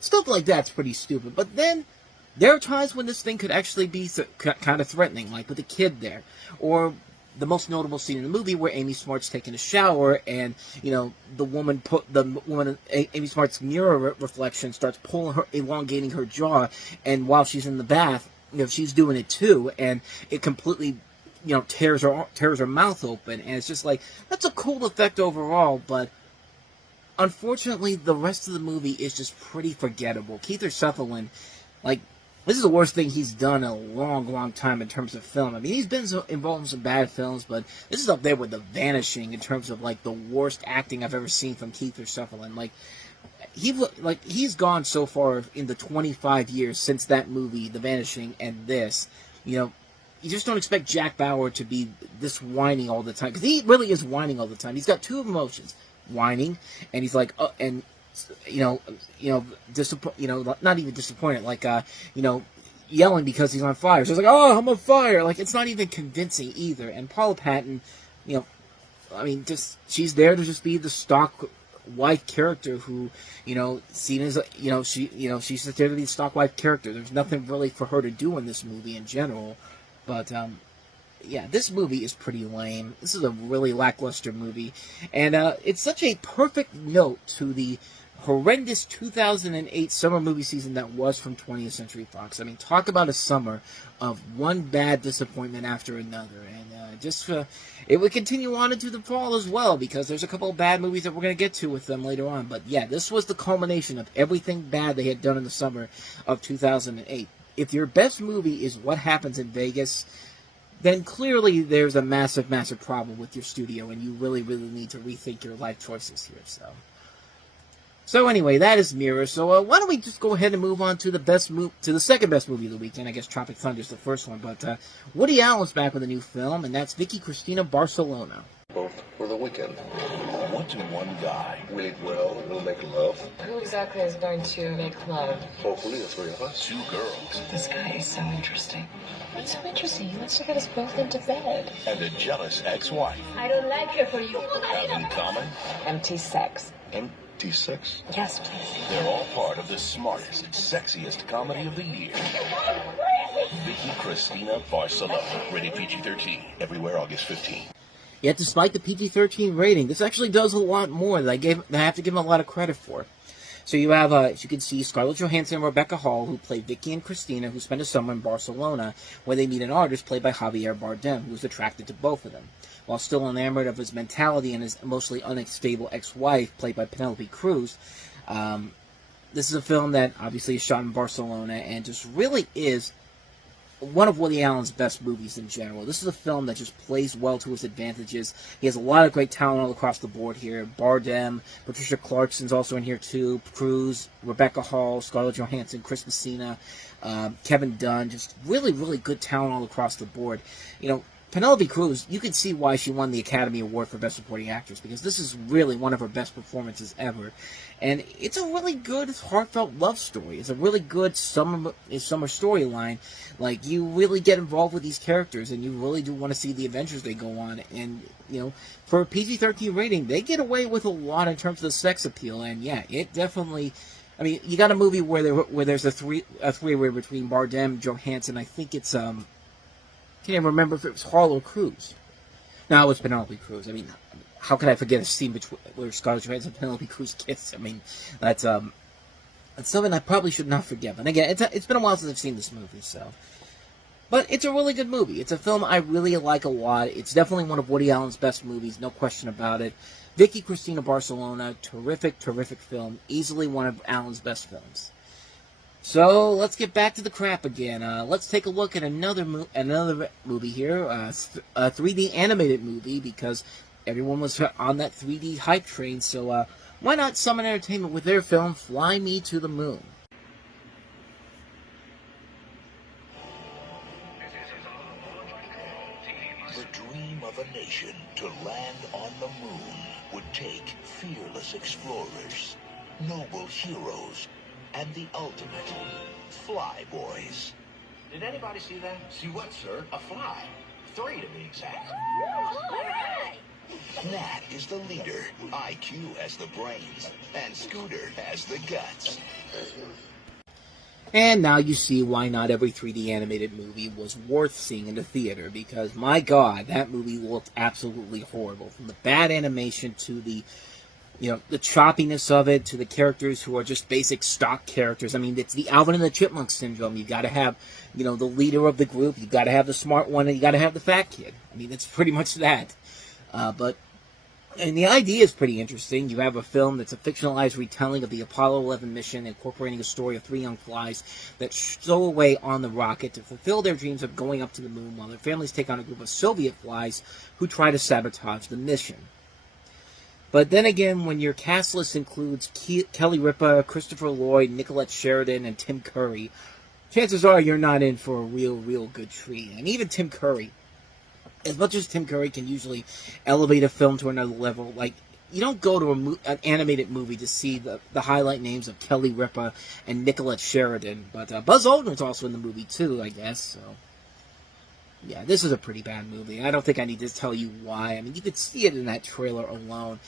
stuff like that's pretty stupid. But then, there are times when this thing could actually be kind of threatening, like with the kid there. Or the most notable scene in the movie where Amy Smart's taking a shower and, Amy Smart's mirror reflection starts elongating her jaw, and while she's in the bath, she's doing it too, and it completely, tears her mouth open, and it's just like, that's a cool effect overall, but unfortunately, the rest of the movie is just pretty forgettable. Kiefer Sutherland, this is the worst thing he's done in a long, long time in terms of film. I mean, he's been involved in some bad films, but this is up there with The Vanishing in terms of, the worst acting I've ever seen from Kiefer Sutherland. He's gone so far in the 25 years since that movie, The Vanishing, and this, you just don't expect Jack Bauer to be this whining all the time, because he really is whining all the time. He's got two emotions. Whining, and he's like, not even disappointed, yelling because he's on fire. So it's like, oh, I'm on fire. It's not even convincing either. And Paula Patton, she's there to just be the stock wife character who, seen as, she's there to be the stock wife character. There's nothing really for her to do in this movie in general, but, yeah, this movie is pretty lame. This is a really lackluster movie. And it's such a perfect note to the horrendous 2008 summer movie season that was from 20th Century Fox. I mean, talk about a summer of one bad disappointment after another. And it would continue on into the fall as well, because there's a couple of bad movies that we're going to get to with them later on. But yeah, this was the culmination of everything bad they had done in the summer of 2008. If your best movie is What Happens in Vegas, then clearly there's a massive, massive problem with your studio, and you really, really need to rethink your life choices here. So anyway, that is Mirror. So why don't we just go ahead and move on to the second best movie of the weekend? I guess Tropic Thunder is the first one, but Woody Allen's back with a new film, and that's Vicky Cristina Barcelona. Both for the weekend. What do one guy? Will it well and we'll make love? Who exactly is going to make love? Hopefully the three of us. Two girls. This guy is so interesting. What's so interesting? He wants to get us both into bed. And a jealous ex-wife. I don't like her for you. Have in common? Empty sex. Empty sex? Yes, please. They're all part of the smartest, sexiest comedy of the year. Vicky Cristina Barcelona. Rated PG-13. Everywhere August 15. Yet, despite the PG-13 rating, this actually does a lot more that I have to give him a lot of credit for. So you have, as you can see, Scarlett Johansson and Rebecca Hall, who play Vicky and Christina, who spend a summer in Barcelona, where they meet an artist played by Javier Bardem, who is attracted to both of them. While still enamored of his mentality and his emotionally unstable ex-wife, played by Penelope Cruz, this is a film that obviously is shot in Barcelona and just really is one of Woody Allen's best movies in general. This is a film that just plays well to his advantages. He has a lot of great talent all across the board here. Bardem, Patricia Clarkson's also in here too, Cruz, Rebecca Hall, Scarlett Johansson, Chris Messina, Kevin Dunn, just really, really good talent all across the board. Penelope Cruz, you can see why she won the Academy Award for Best Supporting Actress, because this is really one of her best performances ever. And it's a really good, heartfelt love story. It's a really good summer storyline. You really get involved with these characters, and you really do want to see the adventures they go on. And, for a PG-13 rating, they get away with a lot in terms of the sex appeal. And, yeah, it definitely... I mean, you got a movie where there's a three-way between Bardem, Johansson, I think it's, I can't remember if it was Hall or Cruz. No, it was Penelope Cruz. I mean, how could I forget a scene where Scarlett Johansson and Penelope Cruz kiss? I mean, that's something I probably should not forget. But again, it's been a while since I've seen this movie, so. But it's a really good movie. It's a film I really like a lot. It's definitely one of Woody Allen's best movies, no question about it. Vicky Cristina Barcelona, terrific, terrific film. Easily one of Allen's best films. So, let's get back to the crap again. Let's take a look at another movie here. A 3D animated movie, because everyone was on that 3D hype train. So, why not Summon Entertainment with their film, Fly Me to the Moon? Of a nation to land on the moon would take fearless explorers, noble heroes, and the ultimate fly boys. Did anybody see that? See what, sir? A fly. 3 to be exact. Nat is the leader, IQ has the brains, and Scooter has the guts. And now you see why not every 3D animated movie was worth seeing in the theater, because, my God, that movie looked absolutely horrible. From the bad animation to the, the choppiness of it, to the characters who are just basic stock characters. I mean, it's the Alvin and the Chipmunks syndrome. You've got to have, the leader of the group, you've got to have the smart one, and you've got to have the fat kid. I mean, it's pretty much that. And the idea is pretty interesting. You have a film that's a fictionalized retelling of the Apollo 11 mission, incorporating a story of 3 young flies that stow away on the rocket to fulfill their dreams of going up to the moon, while their families take on a group of Soviet flies who try to sabotage the mission. But then again, when your cast list includes Kelly Ripa, Christopher Lloyd, Nicolette Sheridan, and Tim Curry, chances are you're not in for a real good treat. And even Tim Curry, as much as Tim Curry can usually elevate a film to another level, like, you don't go to an animated movie to see the highlight names of Kelly Ripa and Nicolette Sheridan. But Buzz Aldrin's also in the movie too, I guess. So, yeah, this is a pretty bad movie. I don't think I need to tell you why. I mean, you could see it in that trailer alone.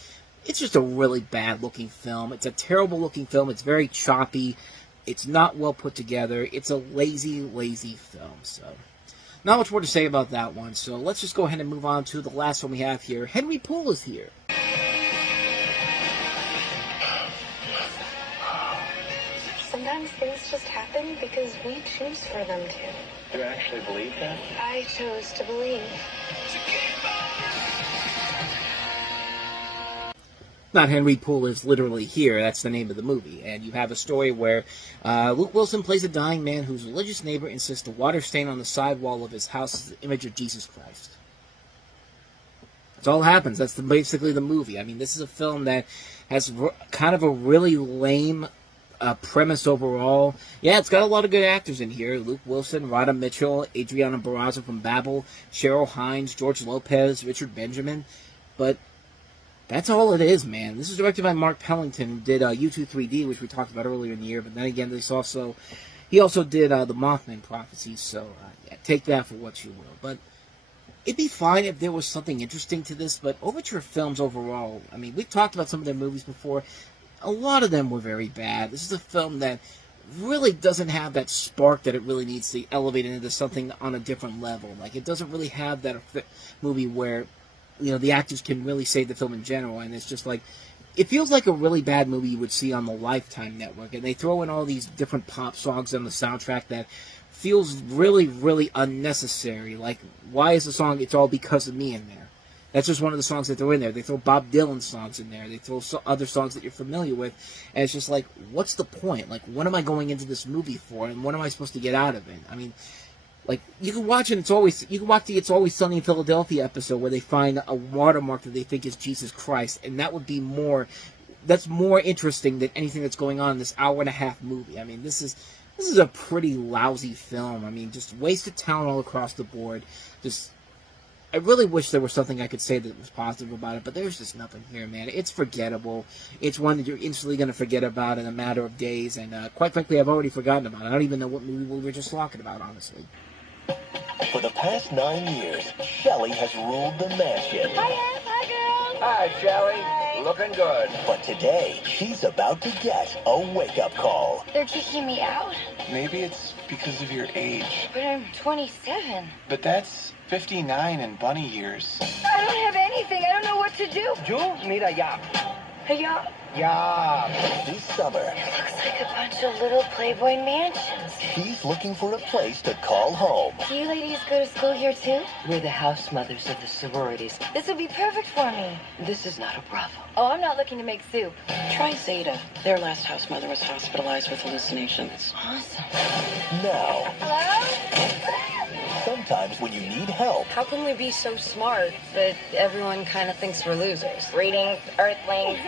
It's just a really bad-looking film. It's a terrible-looking film. It's very choppy. It's not well put together. It's a lazy film, so... Not much more to say about that one, so let's just go ahead and move on to the last one we have here. Henry Poole is here. Sometimes things just happen because we choose for them to. Do you actually believe that? I chose to believe. Not Henry Poole is literally here, that's the name of the movie. And you have a story where Luke Wilson plays a dying man whose religious neighbor insists the water stain on the side wall of his house is the image of Jesus Christ. That's all that happens. That's basically the movie. I mean, this is a film that has kind of a really lame premise overall. Yeah, it's got a lot of good actors in here. Luke Wilson, Radha Mitchell, Adriana Barraza from Babel, Cheryl Hines, George Lopez, Richard Benjamin. But that's all it is, man. This is directed by Mark Pellington, who did U2 3D, which we talked about earlier in the year. But then again, he also did the Mothman Prophecy. So yeah, take that for what you will. But it'd be fine if there was something interesting to this. But Overture Films overall, I mean, we've talked about some of their movies before. A lot of them were very bad. This is a film that really doesn't have that spark that it really needs to elevate it into something on a different level. Like, it doesn't really have that movie where, the actors can really save the film in general, and it's just like, it feels like a really bad movie you would see on the Lifetime Network, and they throw in all these different pop songs on the soundtrack that feels really, really unnecessary. Like, why is the song It's All Because of Me in there? That's just one of the songs that they're in there. They throw Bob Dylan songs in there. They throw other songs that you're familiar with, and it's just like, what's the point? Like, what am I going into this movie for, and what am I supposed to get out of it? I mean, like, you can watch the It's Always Sunny in Philadelphia episode where they find a watermark that they think is Jesus Christ, and that would be that's more interesting than anything that's going on in this hour-and-a-half movie. I mean, this is a pretty lousy film. I mean, just wasted talent all across the board. I really wish there was something I could say that was positive about it, but there's just nothing here, man. It's forgettable. It's one that you're instantly going to forget about in a matter of days, and quite frankly, I've already forgotten about it. I don't even know what movie we were just talking about, honestly. For the past 9 years, Shelley has ruled the mansion. Hi, girls. Hi, Shelley. Looking good. But today, she's about to get a wake-up call. They're kicking me out. Maybe it's because of your age. But I'm 27. But that's 59 in bunny years. I don't have anything. I don't know what to do. You need a yacht. A yacht? Yeah. This summer, Looks like a bunch of little Playboy mansions. he's looking for a place to call home. Do you ladies go to school here too? We're the house mothers of the sororities. This would be perfect for me. This is not a brothel. Oh, I'm not looking to make soup. Try Zeta. Their last house mother was hospitalized with hallucinations. Awesome. Now, Hello? sometimes when you need help, How can we be so smart that everyone kind of thinks we're losers? Greetings, Earthlings.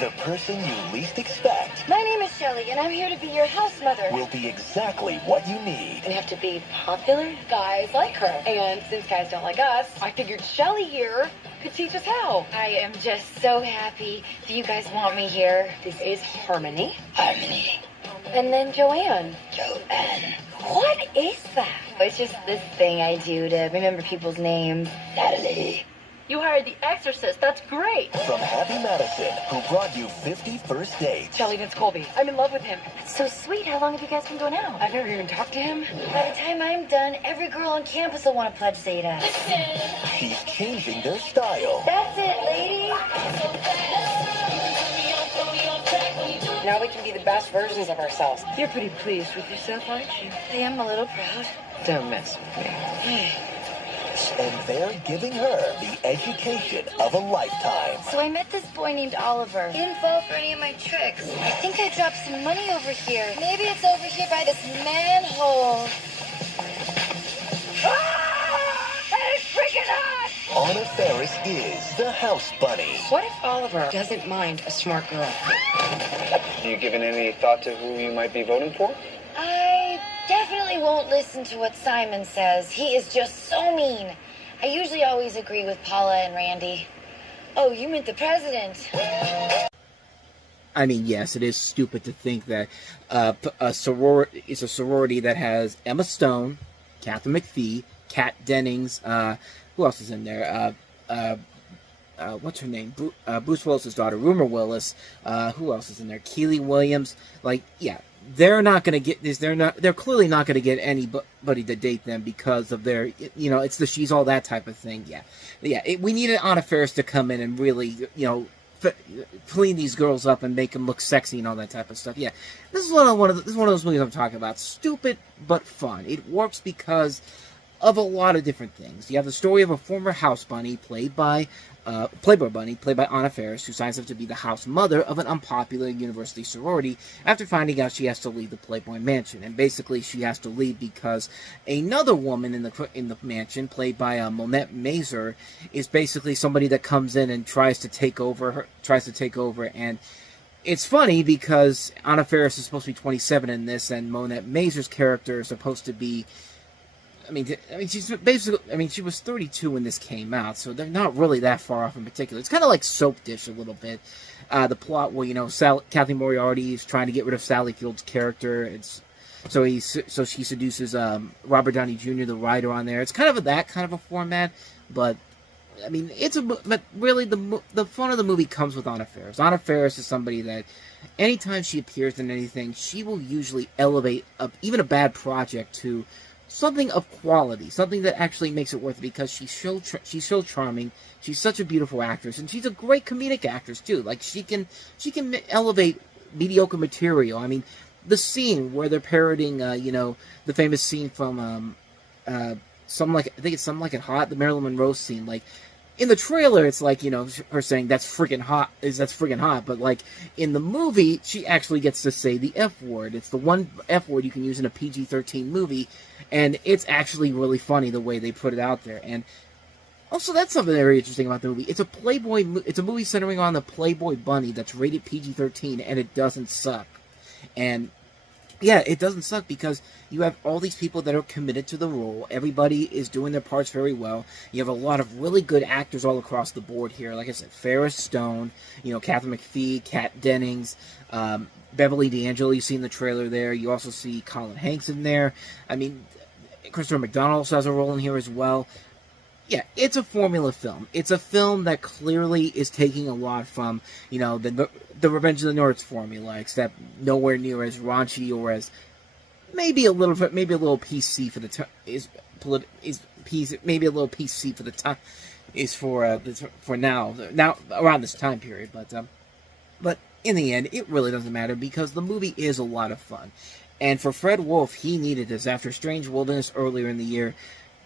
the person you least expect My name is Shelley, and I'm here to be your house mother. will be exactly what you need. We have to be popular. Guys like her. And since guys don't like us, I figured Shelley here could teach us how. I am just so happy that you guys want me here. This is Harmony. Harmony. And then Joanne. Joanne. What is that? It's just this thing I do to remember people's names. Natalie. You hired the exorcist. That's great. From Happy Madison, who brought you 50 first dates. Shelley Vince Colby. I'm in love with him. That's so sweet. How long have you guys been going out? I've never even talked to him. By the time I'm done, every girl on campus will want to pledge Zeta. She's changing their style. That's it, ladies. Now we can be the best versions of ourselves. You're pretty pleased with yourself, aren't you? I am a little proud. Don't mess with me. And they're giving her the education of a lifetime. So I met this boy named Oliver. He didn't fall for any of my tricks. I think I dropped some money over here. Maybe it's over here by this manhole. That is freaking hot! Anna Faris is the house bunny. What if Oliver doesn't mind a smart girl? Have you given any thought to who you might be voting for? I definitely won't listen to what Simon says. He is just so mean. I usually always agree with Paula and Randy. Oh, you meant the president. I mean, yes, it is stupid to think that it's a sorority that has Emma Stone, Katharine McPhee, Kat Dennings, who else is in there? What's her name? Bruce Willis's daughter, Rumor Willis. Who else is in there? Keely Williams. Like, yeah, they're not going to get this. They're clearly not going to get anybody to date them because of their, it's the she's all that type of thing. Yeah. We needed Anna Faris to come in and really, clean these girls up and make them look sexy and all that type of stuff. Yeah, this is one of those movies I'm talking about. Stupid but fun. It works because of a lot of different things. You have the story of a former house bunny played by Playboy Bunny, played by Anna Faris, who signs up to be the house mother of an unpopular university sorority after finding out she has to leave the Playboy mansion. And basically, she has to leave because another woman in the mansion, played by Monette Mazer, is basically somebody that comes in and tries to take over. And it's funny because Anna Faris is supposed to be 27 in this, and Monette Mazer's character is supposed to be. I mean, she's basically. She was 32 when this came out, so they're not really that far off in particular. It's kind of like Soap Dish a little bit. The plot where Kathy Moriarty is trying to get rid of Sally Field's character. So she seduces Robert Downey Jr., the writer, on there. It's kind of that kind of a format, but I mean, but really the fun of the movie comes with Anna Faris. Anna Faris is somebody that anytime she appears in anything, she will usually elevate even a bad project to something of quality, something that actually makes it worth it, because she's so charming. She's such a beautiful actress, and she's a great comedic actress too. Like she can elevate mediocre material. I mean, the scene where they're parodying, the famous scene from Something Like It Hot, the Marilyn Monroe scene. Like in the trailer, it's like her saying that's friggin' hot, but like in the movie, she actually gets to say the F word. It's the one F word you can use in a PG-13 movie. And it's actually really funny the way they put it out there. And also, that's something very interesting about the movie. It's a movie centering on the Playboy Bunny that's rated PG-13, and it doesn't suck. And yeah, it doesn't suck because you have all these people that are committed to the role. Everybody is doing their parts very well. You have a lot of really good actors all across the board here. Like I said, Faris Stone, Katharine McPhee, Kat Dennings, Beverly D'Angelo, you see in the trailer there. You also see Colin Hanks in there. I mean, Christopher McDonald also has a role in here as well. Yeah, it's a formula film. It's a film that clearly is taking a lot from, the Revenge of the Nerds formula, except nowhere near as raunchy or as maybe a little PC for the time. Maybe a little PC for the time. is for now around this time period. But in the end, it really doesn't matter because the movie is a lot of fun. And for Fred Wolf, he needed this after Strange Wilderness earlier in the year.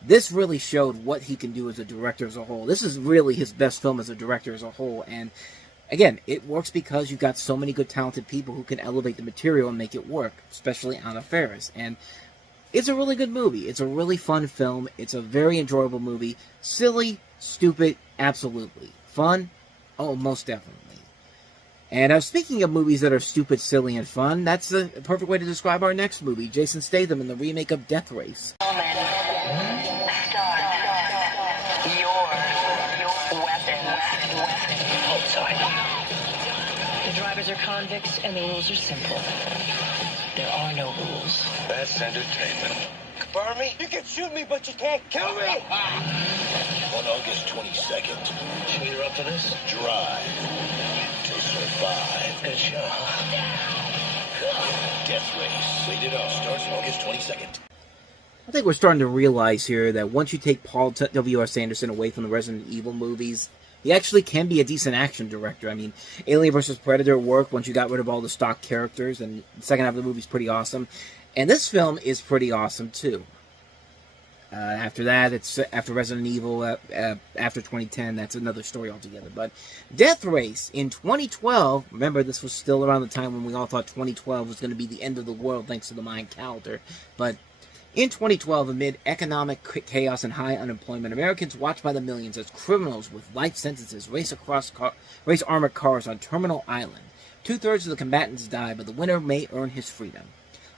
This really showed what he can do as a director as a whole. This is really his best film as a director as a whole. And again, it works because you've got so many good, talented people who can elevate the material and make it work, especially Anna Faris. And it's a really good movie. It's a really fun film. It's a very enjoyable movie. Silly, stupid, absolutely. Fun? Oh, most definitely. And speaking of movies that are stupid, silly, and fun, that's the perfect way to describe our next movie, Jason Statham in the remake of Death Race. The drivers are convicts, and the rules are simple. There are no rules. That's entertainment. Burn me? You can shoot me, but you can't kill me! On August 22nd, Sure you're up for this? drive to survive. Good show. Death Race, rated R, starts August 22nd. I think we're starting to realize here that once you take Paul W.S. Anderson away from the Resident Evil movies, he actually can be a decent action director. I mean, Alien vs. Predator worked once you got rid of all the stock characters, and the second half of the movie is pretty awesome. And this film is pretty awesome, too. After that, it's after Resident Evil, after 2010, that's another story altogether. But Death Race in 2012, remember this was still around the time when we all thought 2012 was going to be the end of the world thanks to the Mayan calendar. But in 2012, amid economic chaos and high unemployment, Americans watched by the millions as criminals with life sentences race armored cars on Terminal Island. 2/3 of the combatants die, but the winner may earn his freedom.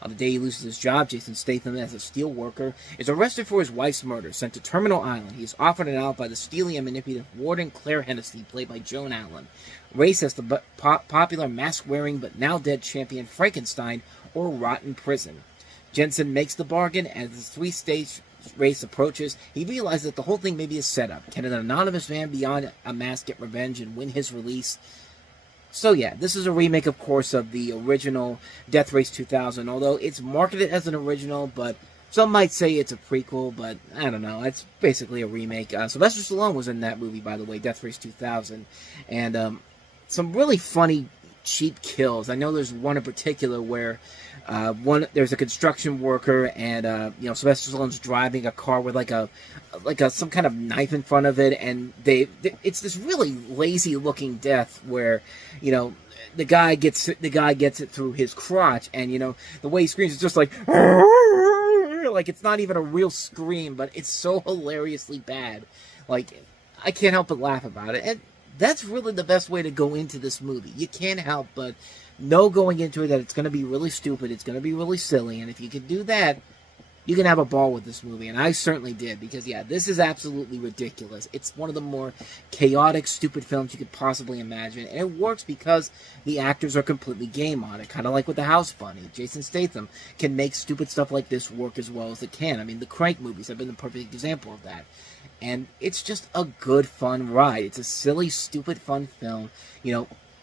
On the day he loses his job, Jason Statham, as a steel worker, is arrested for his wife's murder, sent to Terminal Island. He is offered it out by the steely and manipulative warden Claire Hennessy, played by Joan Allen. Race as the popular mask-wearing but now-dead champion Frankenstein, or rot in prison. Jensen makes the bargain. As the three-stage race approaches, he realizes that the whole thing may be a setup. Can an anonymous man beyond a mask get revenge and win his release? So yeah, this is a remake, of course, of the original Death Race 2000, although it's marketed as an original, but some might say it's a prequel, but I don't know, it's basically a remake. Sylvester Stallone was in that movie, by the way, Death Race 2000, and some really funny, cheap kills. I know there's one in particular where there's a construction worker, and Sylvester Stallone's driving a car with some kind of knife in front of it, and it's this really lazy looking death where the guy gets it through his crotch, and the way he screams is just like it's not even a real scream, but it's so hilariously bad. Like, I can't help but laugh about it, and that's really the best way to go into this movie. You can't help but know going into it that it's going to be really stupid, it's going to be really silly, and if you can do that, you can have a ball with this movie, and I certainly did, because, yeah, this is absolutely ridiculous. It's one of the more chaotic, stupid films you could possibly imagine, and it works because the actors are completely game on it, kind of like with The House Bunny. Jason Statham can make stupid stuff like this work as well as it can. I mean, the Crank movies have been the perfect example of that. And it's just a good, fun ride. It's a silly, stupid, fun film.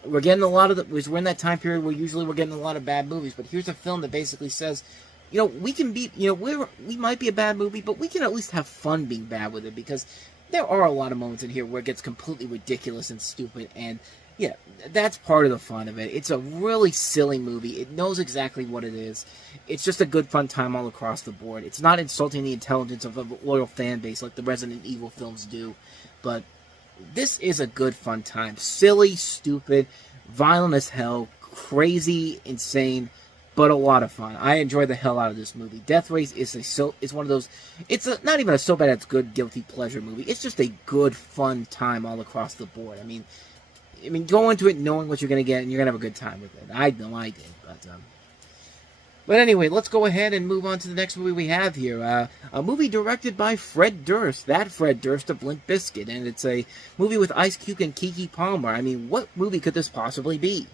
We're getting a lot of we're in that time period where usually we're getting a lot of bad movies, but here's a film that basically says, we can be, we might be a bad movie, but we can at least have fun being bad with it, because there are a lot of moments in here where it gets completely ridiculous and stupid, and yeah, that's part of the fun of it. It's a really silly movie. It knows exactly what it is. It's just a good, fun time all across the board. It's not insulting the intelligence of a loyal fan base like the Resident Evil films do, but this is a good, fun time. Silly, stupid, violent as hell, crazy, insane, but a lot of fun. I enjoy the hell out of this movie. Death Race is one of those, not even a so bad it's good guilty pleasure movie. It's just a good, fun time all across the board. I mean, go into it knowing what you're going to get, and you're going to have a good time with it. I know I did, but anyway, let's go ahead and move on to the next movie we have here. A movie directed by Fred Durst, that Fred Durst of Limp Bizkit, and it's a movie with Ice Cube and Keke Palmer. I mean, what movie could this possibly be?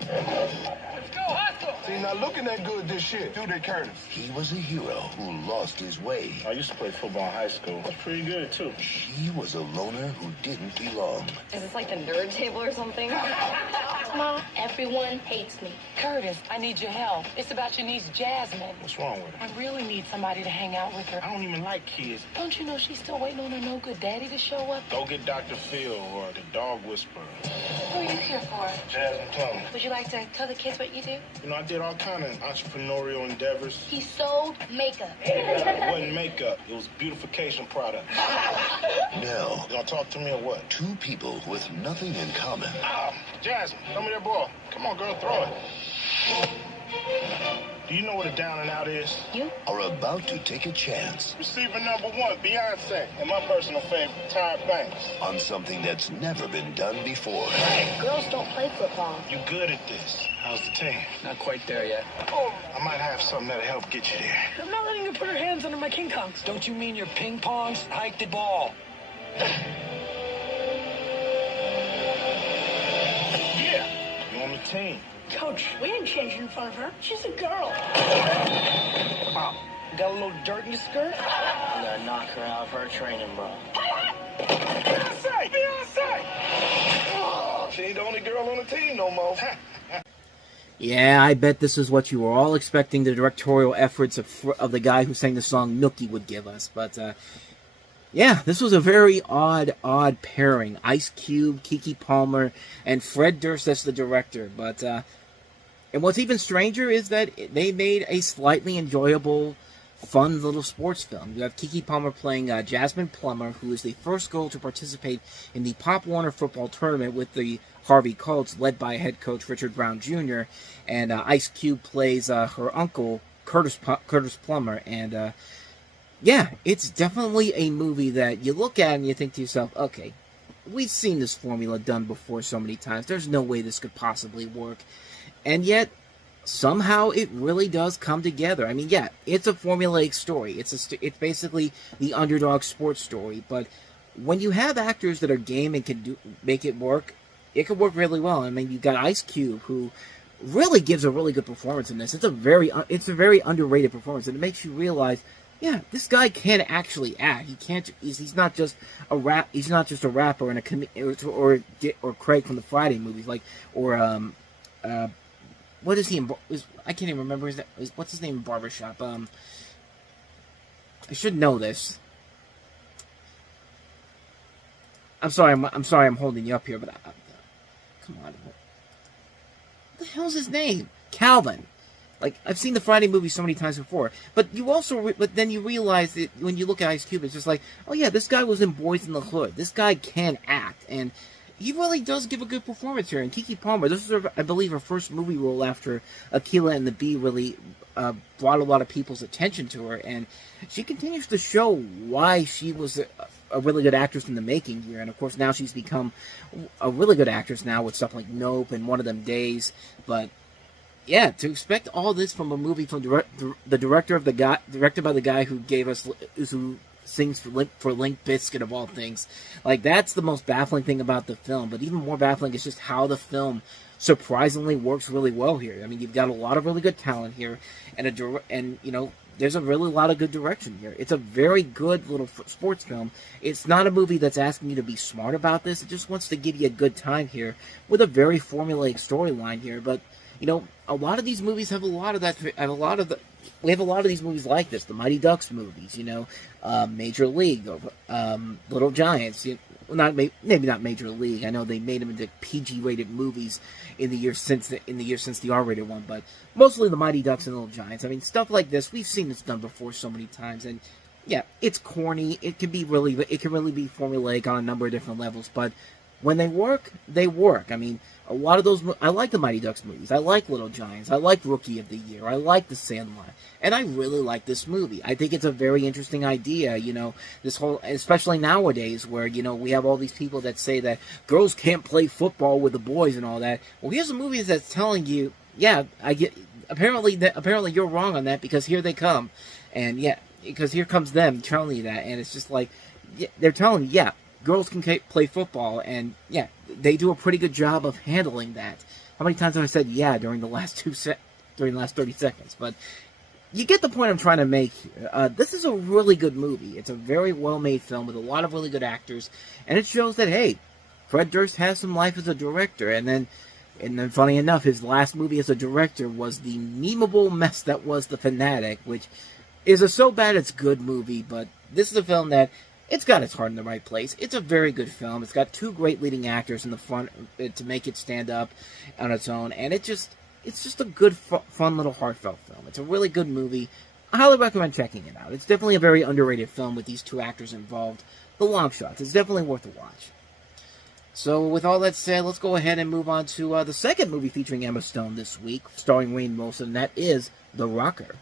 Let's go, hustle! See, not looking that good this shit, do they, Curtis? He was a hero who lost his way. I used to play football in high school. That's pretty good, too. He was a loner who didn't belong. Is this like the nerd table or something? Ma, everyone hates me. Curtis, I need your help. It's about your niece, Jasmine. What's wrong with her? I really need somebody to hang out with her. I don't even like kids. Don't you know she's still waiting on her no-good daddy to show up? Go get Dr. Phil or the dog whisperer. Who are you here for? Jasmine Plum. Would you like to tell the kids what you do? You know, I did all kind of entrepreneurial endeavors. He sold makeup. It wasn't makeup. It was beautification products. Now, You gonna talk to me or what? two people with nothing in common Jasmine, throw me that ball. Come on, girl, throw it. Do you know what a down and out is? are about to take a chance Receiver number 1, Beyonce, and my personal favorite, Tyra Banks. on something that's never been done before. Girls don't play football. You good at this. How's the team? Not quite there yet. I might have something that'll help get you there. I'm not letting her put her hands under my King Kongs. Don't you mean your ping pongs? Hike the ball. Yeah, you on the team. Coach, we ain't changing in front of her. She's a girl. Wow. Got a little dirt in your skirt? You gotta knock her out of her training, bro. Beyonce! Beyonce! Oh, she ain't the only girl on the team no more. Yeah, I bet this is what you were all expecting the directorial efforts of the guy who sang the song Nookie would give us. But, yeah, this was a very odd pairing. Ice Cube, Keke Palmer, and Fred Durst as the director. But, and what's even stranger is that they made a slightly enjoyable, fun little sports film. You have Keke Palmer playing Jasmine Plummer, who is the first girl to participate in the Pop Warner football tournament with the Harvey Colts, led by head coach Richard Brown Jr., and Ice Cube plays her uncle, Curtis Plummer, and, yeah, it's definitely a movie that you look at and you think to yourself, okay, we've seen this formula done before so many times. There's no way this could possibly work. And yet, somehow it really does come together. I mean, yeah, it's a formulaic story. It's basically the underdog sports story. But when you have actors that are game and can make it work, it can work really well. I mean, you've got Ice Cube, who really gives a really good performance in this. It's a very underrated performance, and it makes you realize, yeah, this guy can actually act. He's not just a rap. He's not just a rapper and or Craig from the Friday movies, what is he in? I can't even remember what's his name in Barbershop. I should know this. I'm sorry. I'm holding you up here, but come on. What the hell's his name? Calvin. Like, I've seen the Friday movie so many times before, but then you realize that when you look at Ice Cube, it's just like, oh yeah, this guy was in Boys in the Hood. This guy can act, and he really does give a good performance here. And Keke Palmer, this is, I believe, her first movie role after Akeelah and the Bee really brought a lot of people's attention to her, and she continues to show why she was a really good actress in the making here. And of course, now she's become a really good actress now with stuff like Nope and One of Them Days. But yeah, to expect all this from a movie from directed by the guy who sings for Limp Bizkit of all things, like, that's the most baffling thing about the film. But even more baffling is just how the film surprisingly works really well here. I mean, you've got a lot of really good talent here, and you know, there's a really lot of good direction here. It's a very good little sports film. It's not a movie that's asking you to be smart about this. It just wants to give you a good time here with a very formulaic storyline here. But you know, a lot of these movies have a lot of that. We have a lot of these movies like this. The Mighty Ducks movies, you know, Major League, Little Giants. Maybe not Major League. I know they made them into PG-rated movies in the years since the R-rated one, but mostly the Mighty Ducks and Little Giants. I mean, stuff like this, we've seen this done before so many times, and yeah, it's corny. It can really be formulaic on a number of different levels, but when they work, they work. I mean, a lot of those, I like the Mighty Ducks movies. I like Little Giants. I like Rookie of the Year. I like The Sandlot. And I really like this movie. I think it's a very interesting idea, you know, this whole, especially nowadays where, you know, we have all these people that say that girls can't play football with the boys and all that. Well, here's a movie that's telling you, yeah, apparently you're wrong on that, because here they come. And yeah, because here comes them telling you that. And it's just like, yeah, they're telling you, yeah, girls can play football, and yeah, they do a pretty good job of handling that. How many times have I said yeah during the last during the last 30 seconds. But you get the point I'm trying to make. This is a really good movie. It's a very well-made film with a lot of really good actors, and it shows that, hey, Fred Durst has some life as a director. And then funny enough, his last movie as a director was the memeable mess that was The Fanatic, which is a so bad it's good movie, but this is a film that it's got its heart in the right place. It's a very good film. It's got two great leading actors in the front to make it stand up on its own, and it's just a good, fun little heartfelt film. It's a really good movie. I highly recommend checking it out. It's definitely a very underrated film with these two actors involved. The long shots. It's definitely worth a watch. So, with all that said, let's go ahead and move on to the second movie featuring Emma Stone this week, starring Rainn Wilson, and that is The Rocker.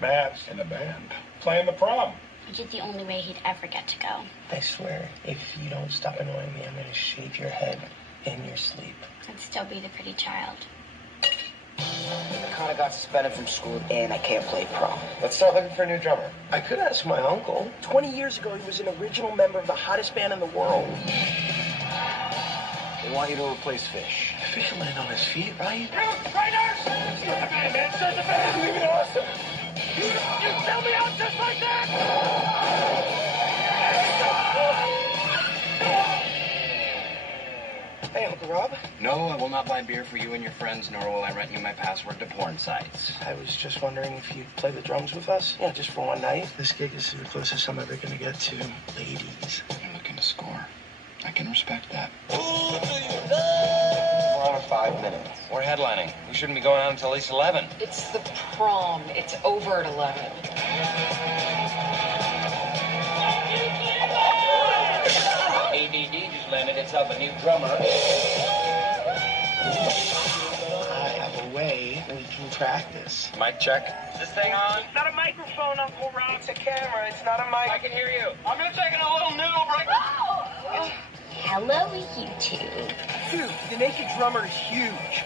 Matt's in a band, playing the prom. Which is the only way he'd ever get to go. I swear, if you don't stop annoying me, I'm gonna shave your head in your sleep. I'd still be the pretty child. I kinda got suspended from school and I can't play prom. Let's start looking for a new drummer. I could ask my uncle. 20 years ago, he was an original member of the hottest band in the world. They want you to replace Fish. Fish will land on his feet, right? Trainers! Start the band, man! Start the band! Leave it awesome! You sell me out just like that! Hey, Uncle Rob. No, I will not buy beer for you and your friends, nor will I rent you my password to porn sites. I was just wondering if you'd play the drums with us. Yeah, just for one night. This gig is the closest I'm ever gonna get to ladies. You're looking to score. I can respect that. We're on in 5 minutes. We're headlining. We shouldn't be going out until at least 11. It's the prom. It's over at 11. ADD just landed itself a new drummer. I have a way we can practice. Mic check. Is this thing on? It's not a microphone, Uncle Rob. It's a camera, it's not a mic. I can hear you. I'm gonna take a little noob right now. Hello, you two. Dude, the naked drummer is huge.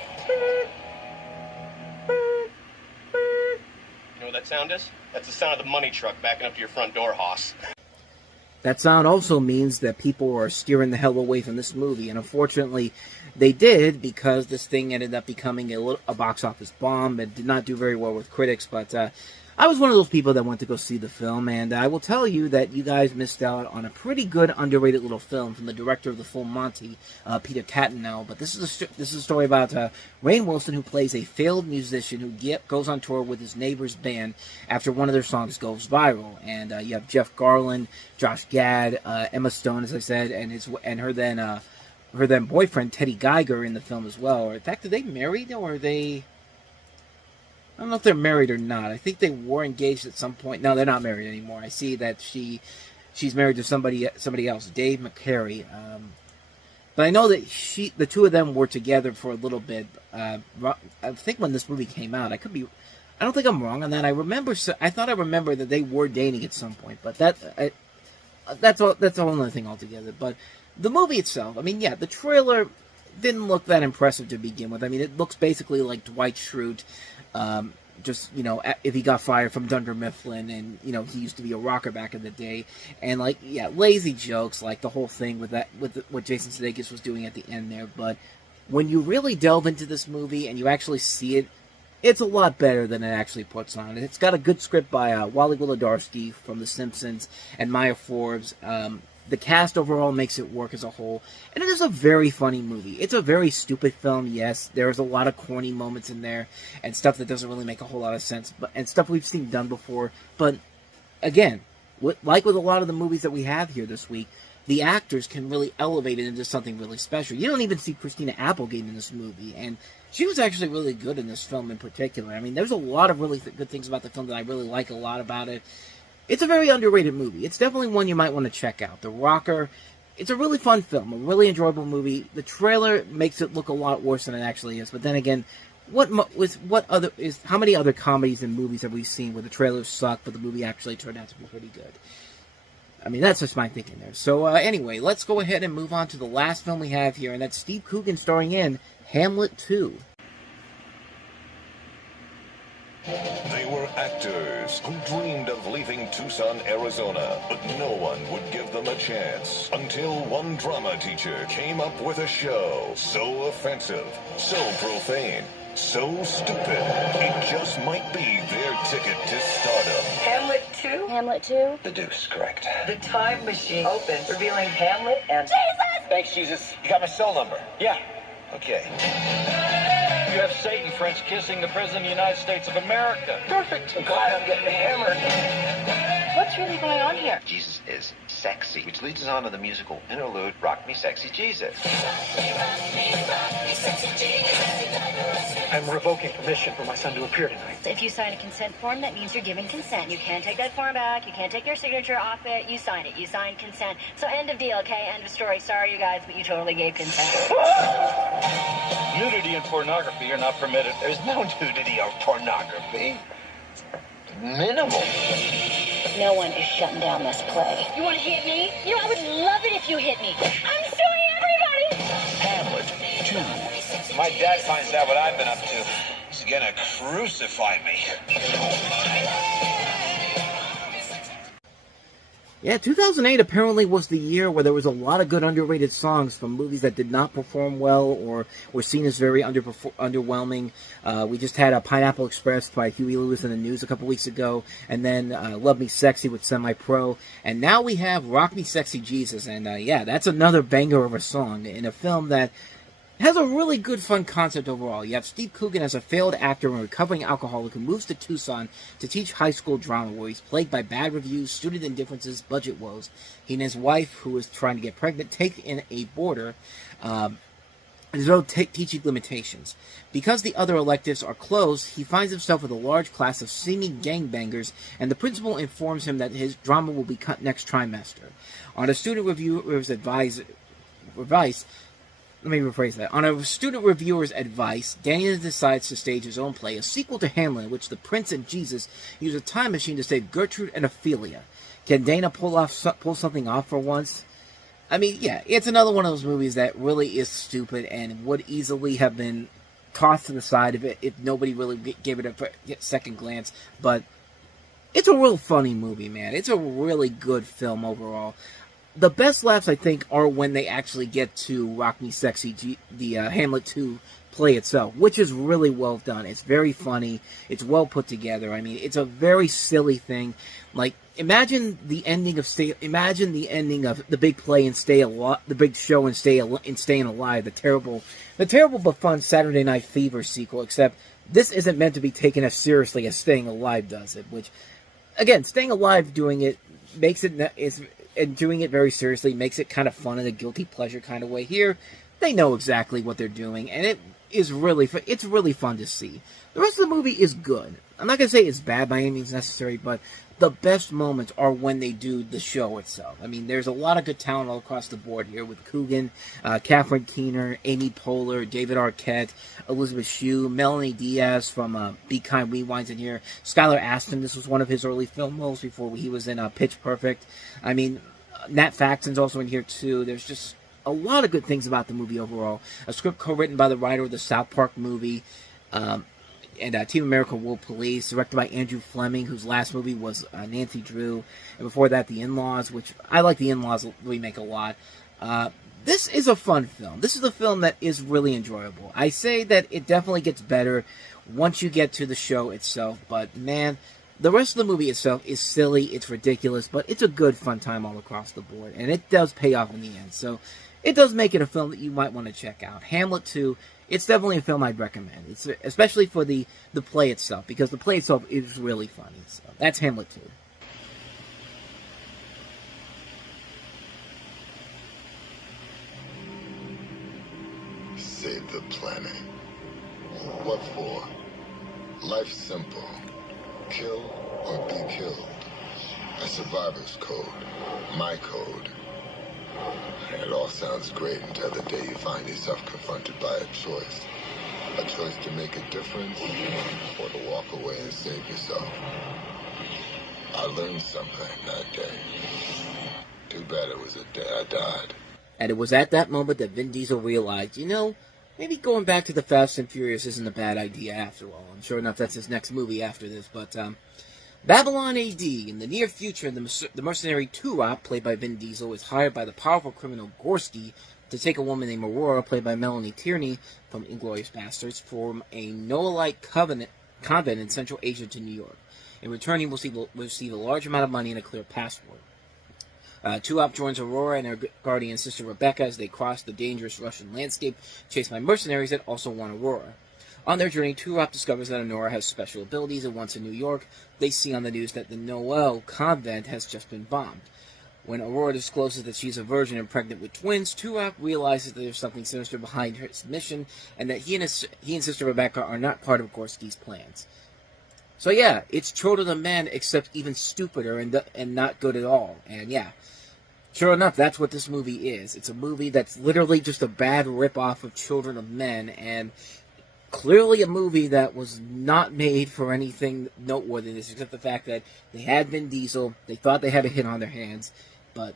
You know what that sound is? That's the sound of the money truck backing up to your front door, Hoss. That sound also means that people are steering the hell away from this movie, and unfortunately they did, because this thing ended up becoming a box office bomb. It did not do very well with critics, but I was one of those people that went to go see the film, and I will tell you that you guys missed out on a pretty good, underrated little film from the director of The Full Monty, Peter Cattanel. But this is a story about Rainn Wilson, who plays a failed musician who goes on tour with his neighbor's band after one of their songs goes viral. And you have Jeff Garland, Josh Gad, Emma Stone, as I said, and her then boyfriend Teddy Geiger in the film as well. Or in fact, are they married, or are they? I don't know if they're married or not. I think they were engaged at some point. No, they're not married anymore. I see that she's married to somebody else, Dave McCary. But I know that the two of them were together for a little bit. I think when this movie came out, I don't think I'm wrong on that. I thought I remember that they were dating at some point, but that's all another thing altogether. But the movie itself, I mean, yeah, the trailer didn't look that impressive to begin with. I mean, it looks basically like Dwight Schrute. Just, if he got fired from Dunder Mifflin, and, he used to be a rocker back in the day, and, lazy jokes, like the whole thing with what Jason Sudeikis was doing at the end there. But when you really delve into this movie and you actually see it, it's a lot better than it actually puts on. It's got a good script by Wally Wolodarski from The Simpsons and Maya Forbes. The cast overall makes it work as a whole, and it is a very funny movie. It's a very stupid film, yes. There's a lot of corny moments in there, and stuff that doesn't really make a whole lot of sense, and stuff we've seen done before. But, again, like with a lot of the movies that we have here this week, the actors can really elevate it into something really special. You don't even see Christina Applegate in this movie, and she was actually really good in this film in particular. I mean, there's a lot of really good things about the film that I really like a lot about it. It's a very underrated movie. It's definitely one you might want to check out. The Rocker, it's a really fun film, a really enjoyable movie. The trailer makes it look a lot worse than it actually is. But then again, how many other comedies and movies have we seen where the trailers suck, but the movie actually turned out to be pretty good? I mean, that's just my thinking there. So anyway, let's go ahead and move on to the last film we have here, and that's Steve Coogan starring in Hamlet 2. They were actors who dreamed of leaving Tucson, Arizona, but no one would give them a chance until one drama teacher came up with a show so offensive, so profane, so stupid, it just might be their ticket to stardom. Hamlet 2? Hamlet 2? The Deuce, correct. The time machine opens, revealing Hamlet and... Jesus! Thanks, Jesus. You got my cell number? Yeah. Okay. You have Satan French kissing the President of the United States of America. Perfect. I'm glad I'm getting hammered. What's really going on here? Jesus is sexy, which leads us on to the musical interlude, Rock Me Sexy Jesus. I'm revoking permission for my son to appear tonight. If you sign a consent form, that means you're giving consent. You can't take that form back. You can't take your signature off it. You sign it. You sign consent. So end of deal, okay? End of story. Sorry, you guys, but you totally gave consent. Nudity and pornography are not permitted. There's no nudity or pornography. Minimal. No one is shutting down this play. You want to hit me? You know, I would love it if you hit me. I'm suing everybody! Hamlet 2. My dad finds out what I've been up to. He's gonna crucify me. Yeah, 2008 apparently was the year where there was a lot of good underrated songs from movies that did not perform well or were seen as very underwhelming. We just had Pineapple Express by Huey Lewis in the News a couple weeks ago, and then Love Me Sexy with Semi-Pro, and now we have Rock Me Sexy Jesus, and yeah, that's another banger of a song in a film that has a really good, fun concept overall. You have Steve Coogan as a failed actor and recovering alcoholic who moves to Tucson to teach high school drama, where he's plagued by bad reviews, student indifferences, budget woes. He and his wife, who is trying to get pregnant, take in a boarder. There's no teaching limitations. Because the other electives are closed, he finds himself with a large class of seeming gangbangers, and the principal informs him that his drama will be cut next trimester. On a student reviewer's advice, On a student reviewer's advice, Daniel decides to stage his own play, a sequel to Hamlet, in which the prince and Jesus use a time machine to save Gertrude and Ophelia. Can Dana pull something off for once? I mean, yeah, it's another one of those movies that really is stupid and would easily have been tossed to the side if nobody really gave it a second glance. But it's a real funny movie, man. It's a really good film overall. The best laughs, I think, are when they actually get to Rock Me Sexy, the Hamlet 2 play itself, which is really well done. It's very funny. It's well put together. I mean, it's a very silly thing. Like, imagine the ending of the big play and the big show and Staying Alive, the terrible but fun Saturday Night Fever sequel. Except this isn't meant to be taken as seriously as Staying Alive does it. Which, again, Staying Alive doing it makes it and doing it very seriously makes it kind of fun in a guilty pleasure kind of way. Here, they know exactly what they're doing, and it's really fun to see. The rest of the movie is good. I'm not going to say it's bad by any means necessary, but the best moments are when they do the show itself. I mean, there's a lot of good talent all across the board here with Coogan, Catherine Keener, Amy Poehler, David Arquette, Elizabeth Shue, Melanie Diaz from Be Kind Rewinds in here, Skylar Astin. This was one of his early film roles before he was in Pitch Perfect. I mean, Nat Faxon's also in here too. There's just a lot of good things about the movie overall. A script co-written by the writer of the South Park movie, and Team America World Police, directed by Andrew Fleming, whose last movie was Nancy Drew, and before that, The In-Laws, which I like The In-Laws remake a lot. This is a fun film. This is a film that is really enjoyable. I say that it definitely gets better once you get to the show itself, but man, the rest of the movie itself is silly, it's ridiculous, but it's a good, fun time all across the board, and it does pay off in the end, so it does make it a film that you might want to check out. Hamlet 2, it's definitely a film I'd recommend, it's especially for the play itself, because the play itself is really funny, so that's Hamlet 2. Save the planet. What for? Life's simple. Kill or be killed. A survivor's code. My code. And it all sounds great until the day you find yourself confronted by a choice. A choice to make a difference or to walk away and save yourself. I learned something that day. Too bad it was the day I died. And it was at that moment that Vin Diesel realized, you know, maybe going back to the Fast and Furious isn't a bad idea after all. And sure enough, that's his next movie after this. But Babylon AD, in the near future, the mercenary Turok, played by Vin Diesel, is hired by the powerful criminal Gorski to take a woman named Aurora, played by Melanie Tierney from Inglourious Basterds, from a Noah-like convent in Central Asia to New York. In return, he will receive a large amount of money and a clear passport. Turok joins Aurora and her guardian sister Rebecca as they cross the dangerous Russian landscape, chased by mercenaries that also want Aurora. On their journey, Turok discovers that Aurora has special abilities, and once in New York, they see on the news that the Noel convent has just been bombed. When Aurora discloses that she's a virgin and pregnant with twins, Turok realizes that there's something sinister behind her mission, and that he and Sister Rebecca are not part of Gorski's plans. So yeah, it's Children of Men, except even stupider and not good at all. And yeah, sure enough, that's what this movie is. It's a movie that's literally just a bad rip-off of Children of Men, and clearly a movie that was not made for anything noteworthy, except the fact that they had Vin Diesel, they thought they had a hit on their hands, but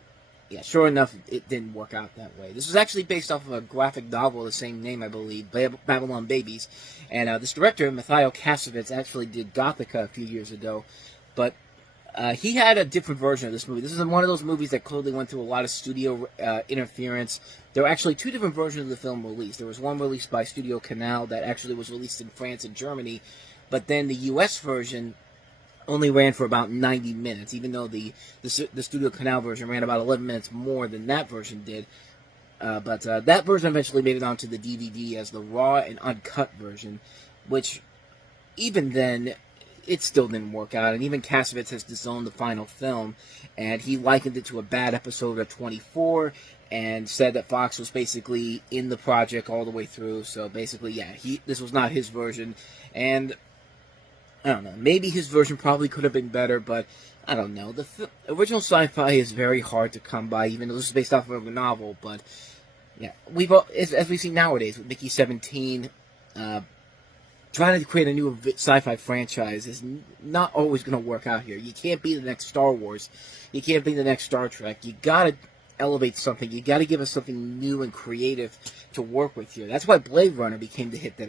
yeah, sure enough, it didn't work out that way. This was actually based off of a graphic novel of the same name, I believe, Babylon Babies, and this director, Mathieu Kassovitz, actually did Gothica a few years ago, but he had a different version of this movie. This is one of those movies that clearly went through a lot of studio interference. There were actually two different versions of the film released. There was one released by StudioCanal that actually was released in France and Germany, but then the US version only ran for about 90 minutes, even though the StudioCanal version ran about 11 minutes more than that version did. But that version eventually made it onto the DVD as the raw and uncut version, which even then, it still didn't work out. And even Kassovitz has disowned the final film, and he likened it to a bad episode of 24, and said that Fox was basically in the project all the way through. So basically, yeah, this was not his version, and I don't know, maybe his version probably could have been better, but I don't know. The original sci-fi is very hard to come by, even though this is based off of a novel, but yeah, as we see nowadays with Mickey 17, trying to create a new sci-fi franchise is not always going to work out here. You can't be the next Star Wars. You can't be the next Star Trek. You got to elevate something. You got to give us something new and creative to work with here. That's why Blade Runner became the hit that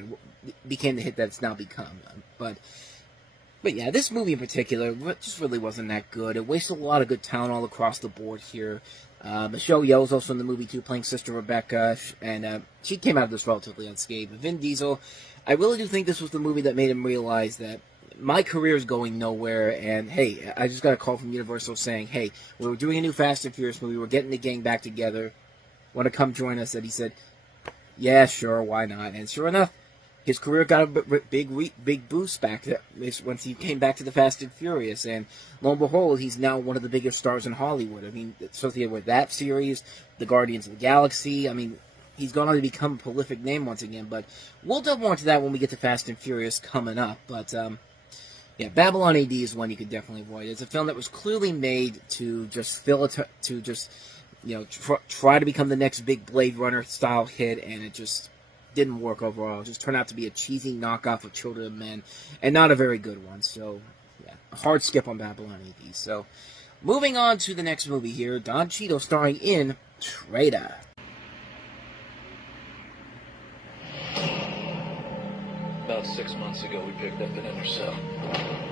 it's now become. But yeah, this movie in particular just really wasn't that good. It wasted a lot of good talent all across the board here. Michelle Yeoh was also in the movie too, playing Sister Rebecca, and she came out of this relatively unscathed. Vin Diesel, I really do think this was the movie that made him realize that my career is going nowhere, and hey, I just got a call from Universal saying, hey, we were doing a new Fast and Furious movie, we're getting the gang back together, want to come join us? And he said, yeah, sure, why not? And sure enough, his career got a big boost back once he came back to the Fast and Furious, and lo and behold, he's now one of the biggest stars in Hollywood. I mean, associated with that series, the Guardians of the Galaxy, I mean, he's gone on to become a prolific name once again, but we'll delve more into that when we get to Fast and Furious coming up. But yeah, Babylon AD is one you could definitely avoid. It's a film that was clearly made to just try to become the next big Blade Runner style hit, and it just didn't work overall. It just turned out to be a cheesy knockoff of Children of Men, and not a very good one. So yeah, a hard skip on Babylon AD. So moving on to the next movie here, Don Cheadle starring in Traitor. About 6 months ago, we picked up an intercept.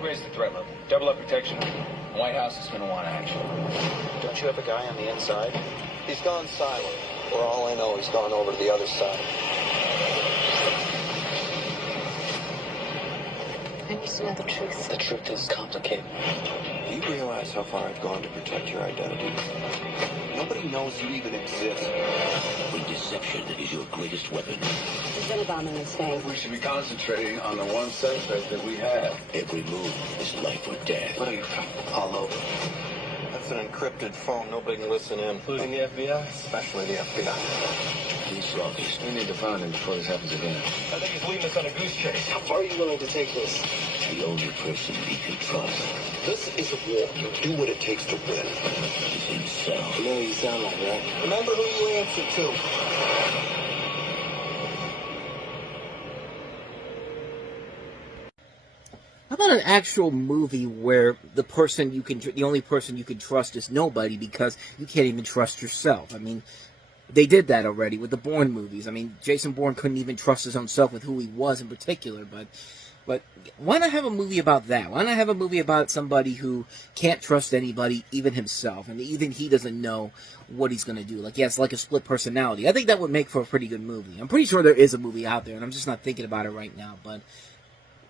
Raise the threat level. Double up protection. White House is going to want action. Don't you have a guy on the inside? He's gone silent. For all I know, he's gone over to the other side. I need to know the truth. The truth is complicated. Do you realize how far I've gone to protect your identity? Nobody knows you even exist. When deception is your greatest weapon. There's been a bomb in this thing. We should be concentrating on the one suspect that we have. Every move is life or death. What are you, Apollo? That's an encrypted phone. Nobody can listen in. Including the FBI? Especially the FBI. Police office. We need to find him before this happens again. I think he's leading us on a goose chase. How far are you willing to take this? The only person he can trust This is a war. You do what it takes to win. is himself. You know who you sound like, right? Remember who you answer to. How about an actual movie where the only person you can trust is nobody because you can't even trust yourself? I mean, they did that already with the Bourne movies. I mean, Jason Bourne couldn't even trust his own self with who he was in particular, but why not have a movie about that? Why not have a movie about somebody who can't trust anybody, even himself, and even he doesn't know what he's going to do? Like, he has like a split personality. I think that would make for a pretty good movie. I'm pretty sure there is a movie out there, and I'm just not thinking about it right now, But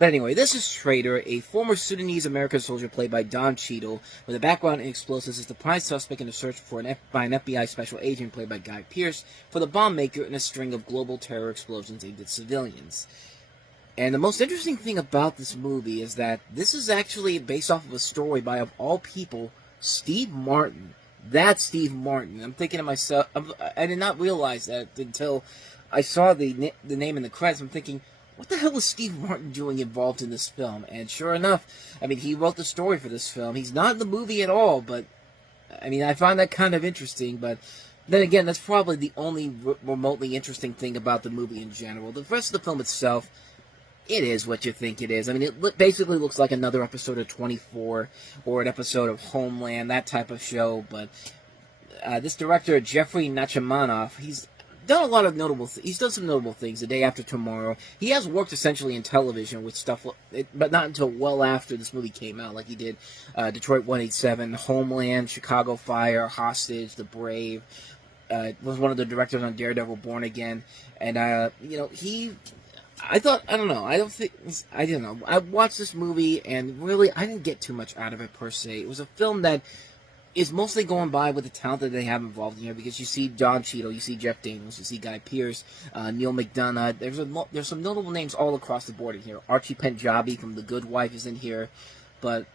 anyway, this is Trader, a former Sudanese-American soldier played by Don Cheadle, with a background in explosives, is the prime suspect in a search by an FBI special agent played by Guy Pearce for the bomb maker in a string of global terror explosions aimed at civilians. And the most interesting thing about this movie is that this is actually based off of a story by, of all people, Steve Martin. That's Steve Martin. I'm thinking to myself, I did not realize that until I saw the name in the credits. I'm thinking, what the hell is Steve Martin doing involved in this film? And sure enough, I mean, he wrote the story for this film. He's not in the movie at all, but, I mean, I find that kind of interesting, but then again, that's probably the only remotely interesting thing about the movie in general. The rest of the film itself, it is what you think it is. I mean, it basically looks like another episode of 24 or an episode of Homeland, that type of show, but this director, Jeffrey Nachmanoff, he's done a lot of he's done some notable things. The Day After Tomorrow. He has worked essentially in television with stuff, but not until well after this movie came out. Like he did Detroit 187, Homeland, Chicago Fire, Hostage, The Brave. Was one of the directors on Daredevil, Born Again, and you know, I don't know. I watched this movie, and really, I didn't get too much out of it, per se. It was a film that is mostly going by with the talent that they have involved in here, because you see Don Cheadle, you see Jeff Daniels, you see Guy Pearce, Neil McDonough. There's some notable names all across the board in here. Archie Panjabi from The Good Wife is in here. But,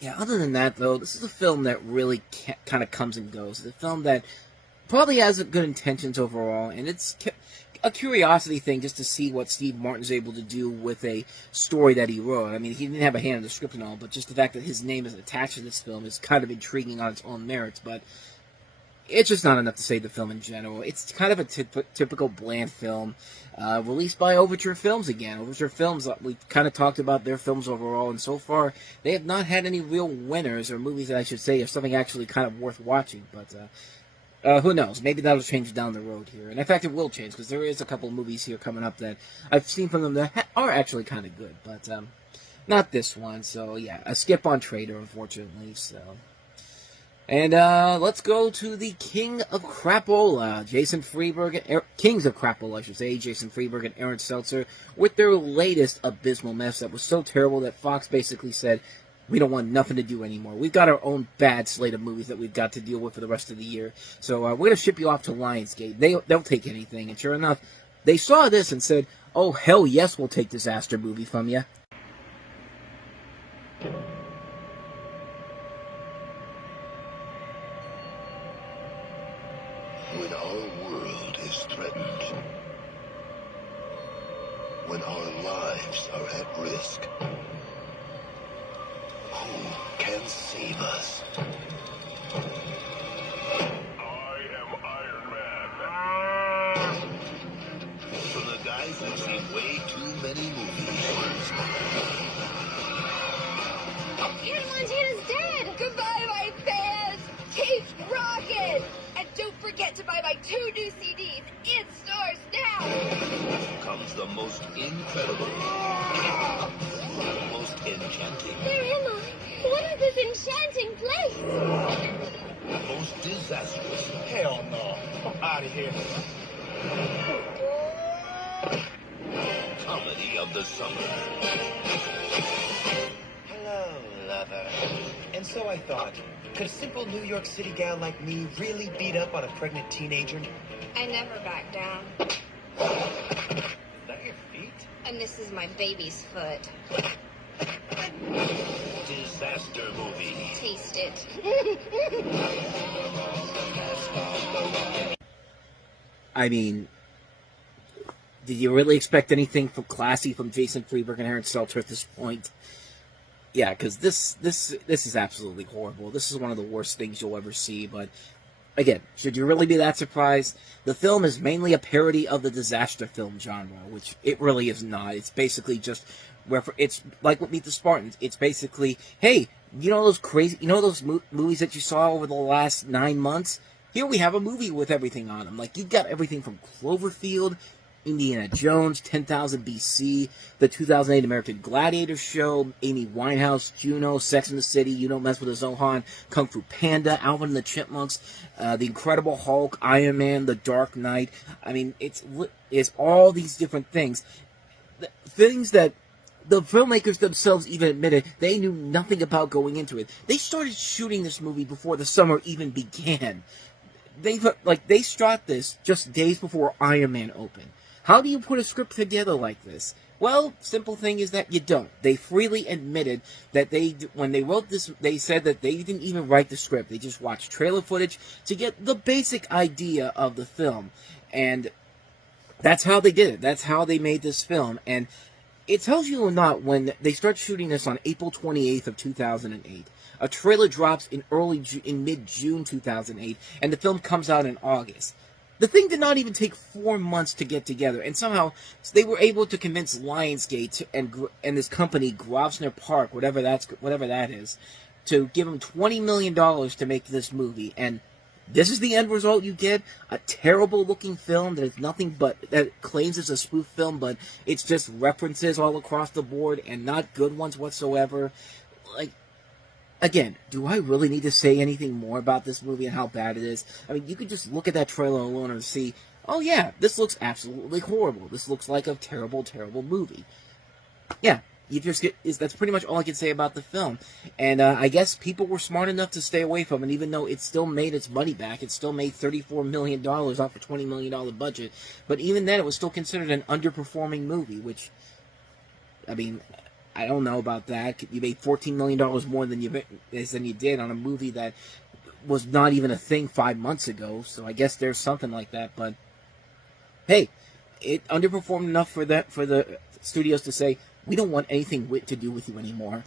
yeah, other than that, though, this is a film that really kind of comes and goes. It's a film that probably has good intentions overall, and it's a curiosity thing just to see what Steve Martin's able to do with a story that he wrote. I mean, he didn't have a hand in the script and all, but just the fact that his name is attached to this film is kind of intriguing on its own merits, but it's just not enough to save the film in general. It's kind of a typical bland film, released by Overture Films again. Overture Films, we've kind of talked about their films overall, and so far, they have not had any real winners, or movies that I should say, or something actually kind of worth watching, but who knows? Maybe that'll change down the road here. And in fact, it will change, because there is a couple of movies here coming up that I've seen from them that are actually kind of good. But not this one. So, yeah, a skip on Trader, unfortunately. So, and let's go to the King of Crapola, Jason Freeberg, Kings of Crapola, I should say, Jason Freeberg and Aaron Seltzer, with their latest abysmal mess that was so terrible that Fox basically said, we don't want nothing to do anymore. We've got our own bad slate of movies that we've got to deal with for the rest of the year. So we're going to ship you off to Lionsgate. They'll take anything. And sure enough, they saw this and said, oh, hell yes, we'll take disaster movie from you. When our world is threatened, when our lives are at risk, who can save us? I am Iron Man. From the guys who've seen way too many movies. Aunt Montana's dead! Goodbye, my fans! Keep rockin'! And don't forget to buy my 2 new CDs in stores now! Comes the most incredible, the most enchanting. Where am I? What is this enchanting place? The most disastrous. Hell no. I'm out of here. Comedy of the summer. Hello, lover. And so I thought, could a simple New York City gal like me really beat up on a pregnant teenager? I never back down. Is that your feet? And this is my baby's foot. Disaster movie. Taste it. I mean, did you really expect anything from classy from Jason Freeberg and Aaron Seltzer at this point? Yeah, because this is absolutely horrible. This is one of the worst things you'll ever see, but again, should you really be that surprised? The film is mainly a parody of the disaster film genre, which it really is not. It's basically just, it's like with Meet the Spartans. It's basically, hey, you know those movies that you saw over the last 9 months? Here we have a movie with everything on them. Like, you've got everything from Cloverfield, Indiana Jones, 10,000 BC, the 2008 American Gladiator show, Amy Winehouse, Juno, Sex and the City, You Don't Mess with a Zohan, Kung Fu Panda, Alvin and the Chipmunks, The Incredible Hulk, Iron Man, The Dark Knight. I mean, it's all these different things. Things that the filmmakers themselves even admitted they knew nothing about going into it. They started shooting this movie before the summer even began. They shot this just days before Iron Man opened. How do you put a script together like this? Well, simple thing is that you don't. They freely admitted that when they wrote this, they said that they didn't even write the script. They just watched trailer footage to get the basic idea of the film. And that's how they did it. That's how they made this film. And it tells you or not, when they start shooting this on April 28th of 2008. A trailer drops in mid-June 2008, and the film comes out in August. The thing did not even take 4 months to get together, and somehow they were able to convince Lionsgate and this company, Grosvenor Park, whatever that is, to give them $20 million to make this movie. And this is the end result you get: a terrible-looking film that is nothing but, that claims it's a spoof film, but it's just references all across the board and not good ones whatsoever. Like, again, do I really need to say anything more about this movie and how bad it is? I mean, you could just look at that trailer alone and see, oh yeah, this looks absolutely horrible. This looks like a terrible, terrible movie. Yeah, that's pretty much all I can say about the film. And I guess people were smart enough to stay away from it, even though it still made its money back. It still made $34 million off a $20 million budget. But even then, it was still considered an underperforming movie, which, I mean, I don't know about that. You made $14 million more than you did on a movie that was not even a thing 5 months ago. So I guess there's something like that. But hey, it underperformed enough for the studios to say, we don't want anything to do with you anymore.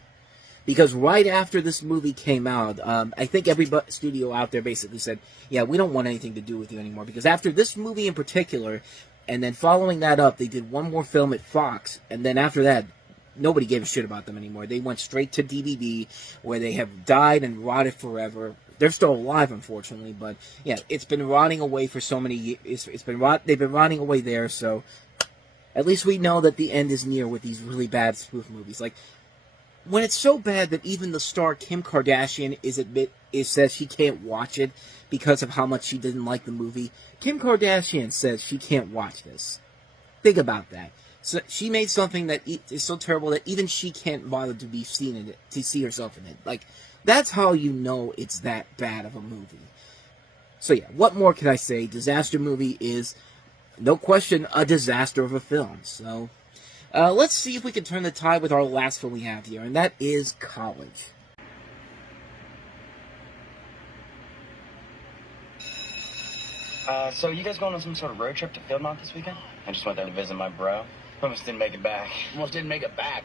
Because right after this movie came out, I think every studio out there basically said, yeah, we don't want anything to do with you anymore. Because after this movie in particular, and then following that up, they did one more film at Fox, and then after that, nobody gave a shit about them anymore. They went straight to DVD, where they have died and rotted forever. They're still alive, unfortunately, but yeah, it's been rotting away for so many years. They've been rotting away there, so at least we know that the end is near with these really bad spoof movies. Like, when it's so bad that even the star Kim Kardashian says she can't watch it because of how much she didn't like the movie. Kim Kardashian says she can't watch this. Think about that. So she made something that is so terrible that even she can't bother to be seen in it, to see herself in it. Like, that's how you know it's that bad of a movie. So yeah, what more can I say? Disaster movie is, no question, a disaster of a film. So, let's see if we can turn the tide with our last film we have here, and that is College. So you guys going on some sort of road trip to Fieldmont this weekend? I just went there to visit my bro. Almost didn't make it back. Almost didn't make it back.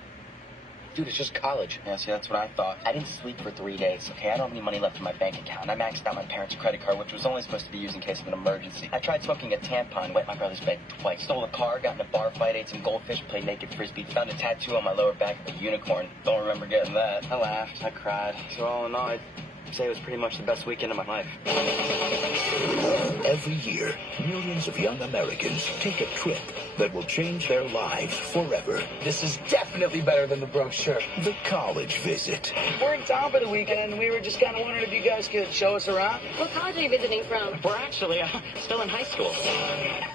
Dude, it's just college. Yeah, see, that's what I thought. I didn't sleep for 3 days, okay? I don't have any money left in my bank account. I maxed out my parents' credit card, which was only supposed to be used in case of an emergency. I tried smoking a tampon, wet my brother's bed twice. Stole a car, got in a bar fight, ate some goldfish, played naked frisbee, found a tattoo on my lower back of a unicorn. Don't remember getting that. I laughed, I cried. So all in all, I'd say it was pretty much the best weekend of my life. Every year, millions of young Americans take a trip that will change their lives forever. This is definitely better than the brochure. The college visit. We're in town for the weekend, and we were just kind of wondering if you guys could show us around. What college are you visiting from? We're actually still in high school.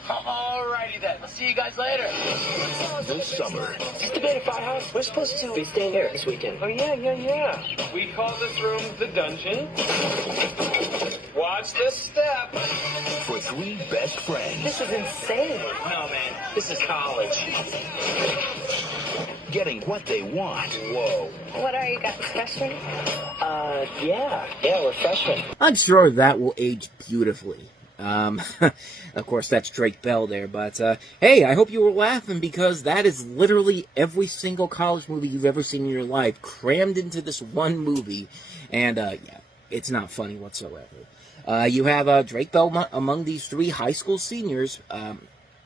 Alrighty then. We'll see you guys later. This summer. Is this the Beta Phi house? We're supposed to be staying here this weekend. Oh, yeah. We call this room the dungeon. Watch this step. For three best friends. This is insane. No, man. This is college. Getting what they want. Whoa. What are you guys, freshmen? Yeah, we're freshmen. I'm sure that will age beautifully. Of course, that's Drake Bell there, but, hey, I hope you were laughing, because that is literally every single college movie you've ever seen in your life crammed into this one movie, and, yeah, it's not funny whatsoever. You have, Drake Bell among these three high school seniors,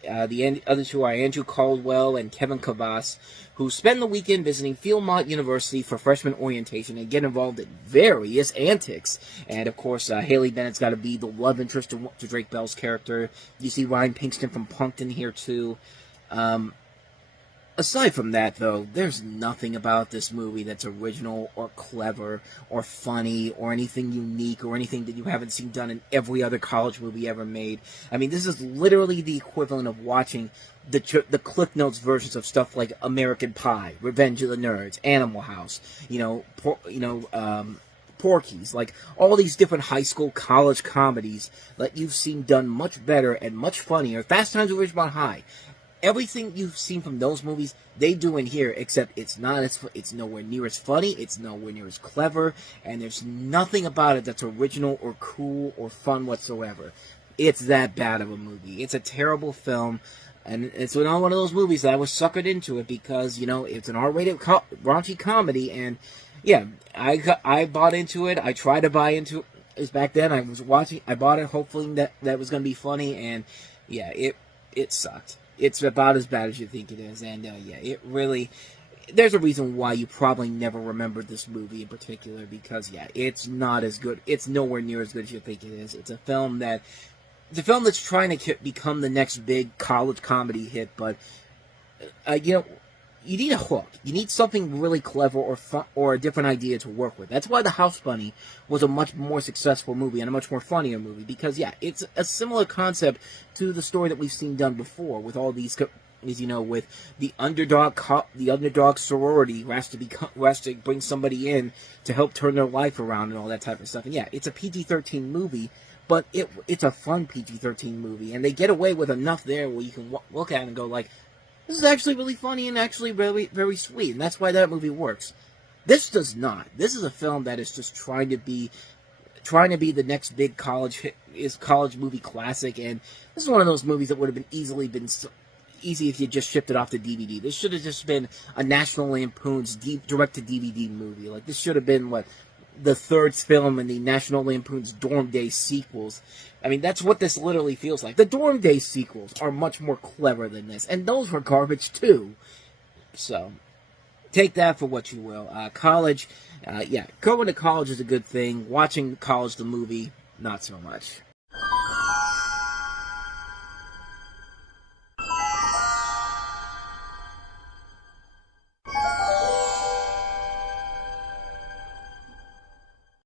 The other two are Andrew Caldwell and Kevin Cavas, who spend the weekend visiting Philmont University for freshman orientation and get involved in various antics. And, of course, Haley Bennett's got to be the love interest to Drake Bell's character. You see Ryan Pinkston from Punk'd here, too. Aside from that, though, there's nothing about this movie that's original or clever or funny or anything unique or anything that you haven't seen done in every other college movie ever made. I mean, this is literally the equivalent of watching the Cliff Notes versions of stuff like American Pie, Revenge of the Nerds, Animal House, Porky's, like all these different high school, college comedies that you've seen done much better and much funnier. Fast Times at Ridgemont High. Everything you've seen from those movies, they do in here, except it's nowhere near as funny, it's nowhere near as clever, and there's nothing about it that's original or cool or fun whatsoever. It's that bad of a movie. It's a terrible film, and it's not one of those movies that I was suckered into it because, it's an R-rated raunchy comedy, and yeah, I bought into it. I tried to buy into it. Back then, I bought it hoping that was going to be funny, and yeah, it sucked. It's about as bad as you think it is, and yeah, it really, there's a reason why you probably never remembered this movie in particular, because yeah, it's not as good, it's nowhere near as good as you think it is. It's a film that's trying to become the next big college comedy hit, but, you need a hook. You need something really clever or fun, or a different idea to work with. That's why The House Bunny was a much more successful movie and a much more funnier movie. Because, yeah, it's a similar concept to the story that we've seen done before with all these, with the underdog sorority who has to bring somebody in to help turn their life around and all that type of stuff. And yeah, it's a PG-13 movie, but it's a fun PG-13 movie. And they get away with enough there where you can look at it and go like, this is actually really funny and actually very, very sweet, and that's why that movie works. This does not. This is a film that is just trying to be the next big college movie classic, and this is one of those movies that would have been easy if you just shipped it off to DVD. This should have just been a National Lampoon's direct-to-DVD movie. Like, this should have been, the third film in the National Lampoon's Dorm Day sequels. I mean, that's what this literally feels like. The Dorm Day sequels are much more clever than this, and those were garbage too. So, take that for what you will. College, yeah, going to college is a good thing. Watching college, the movie, not so much.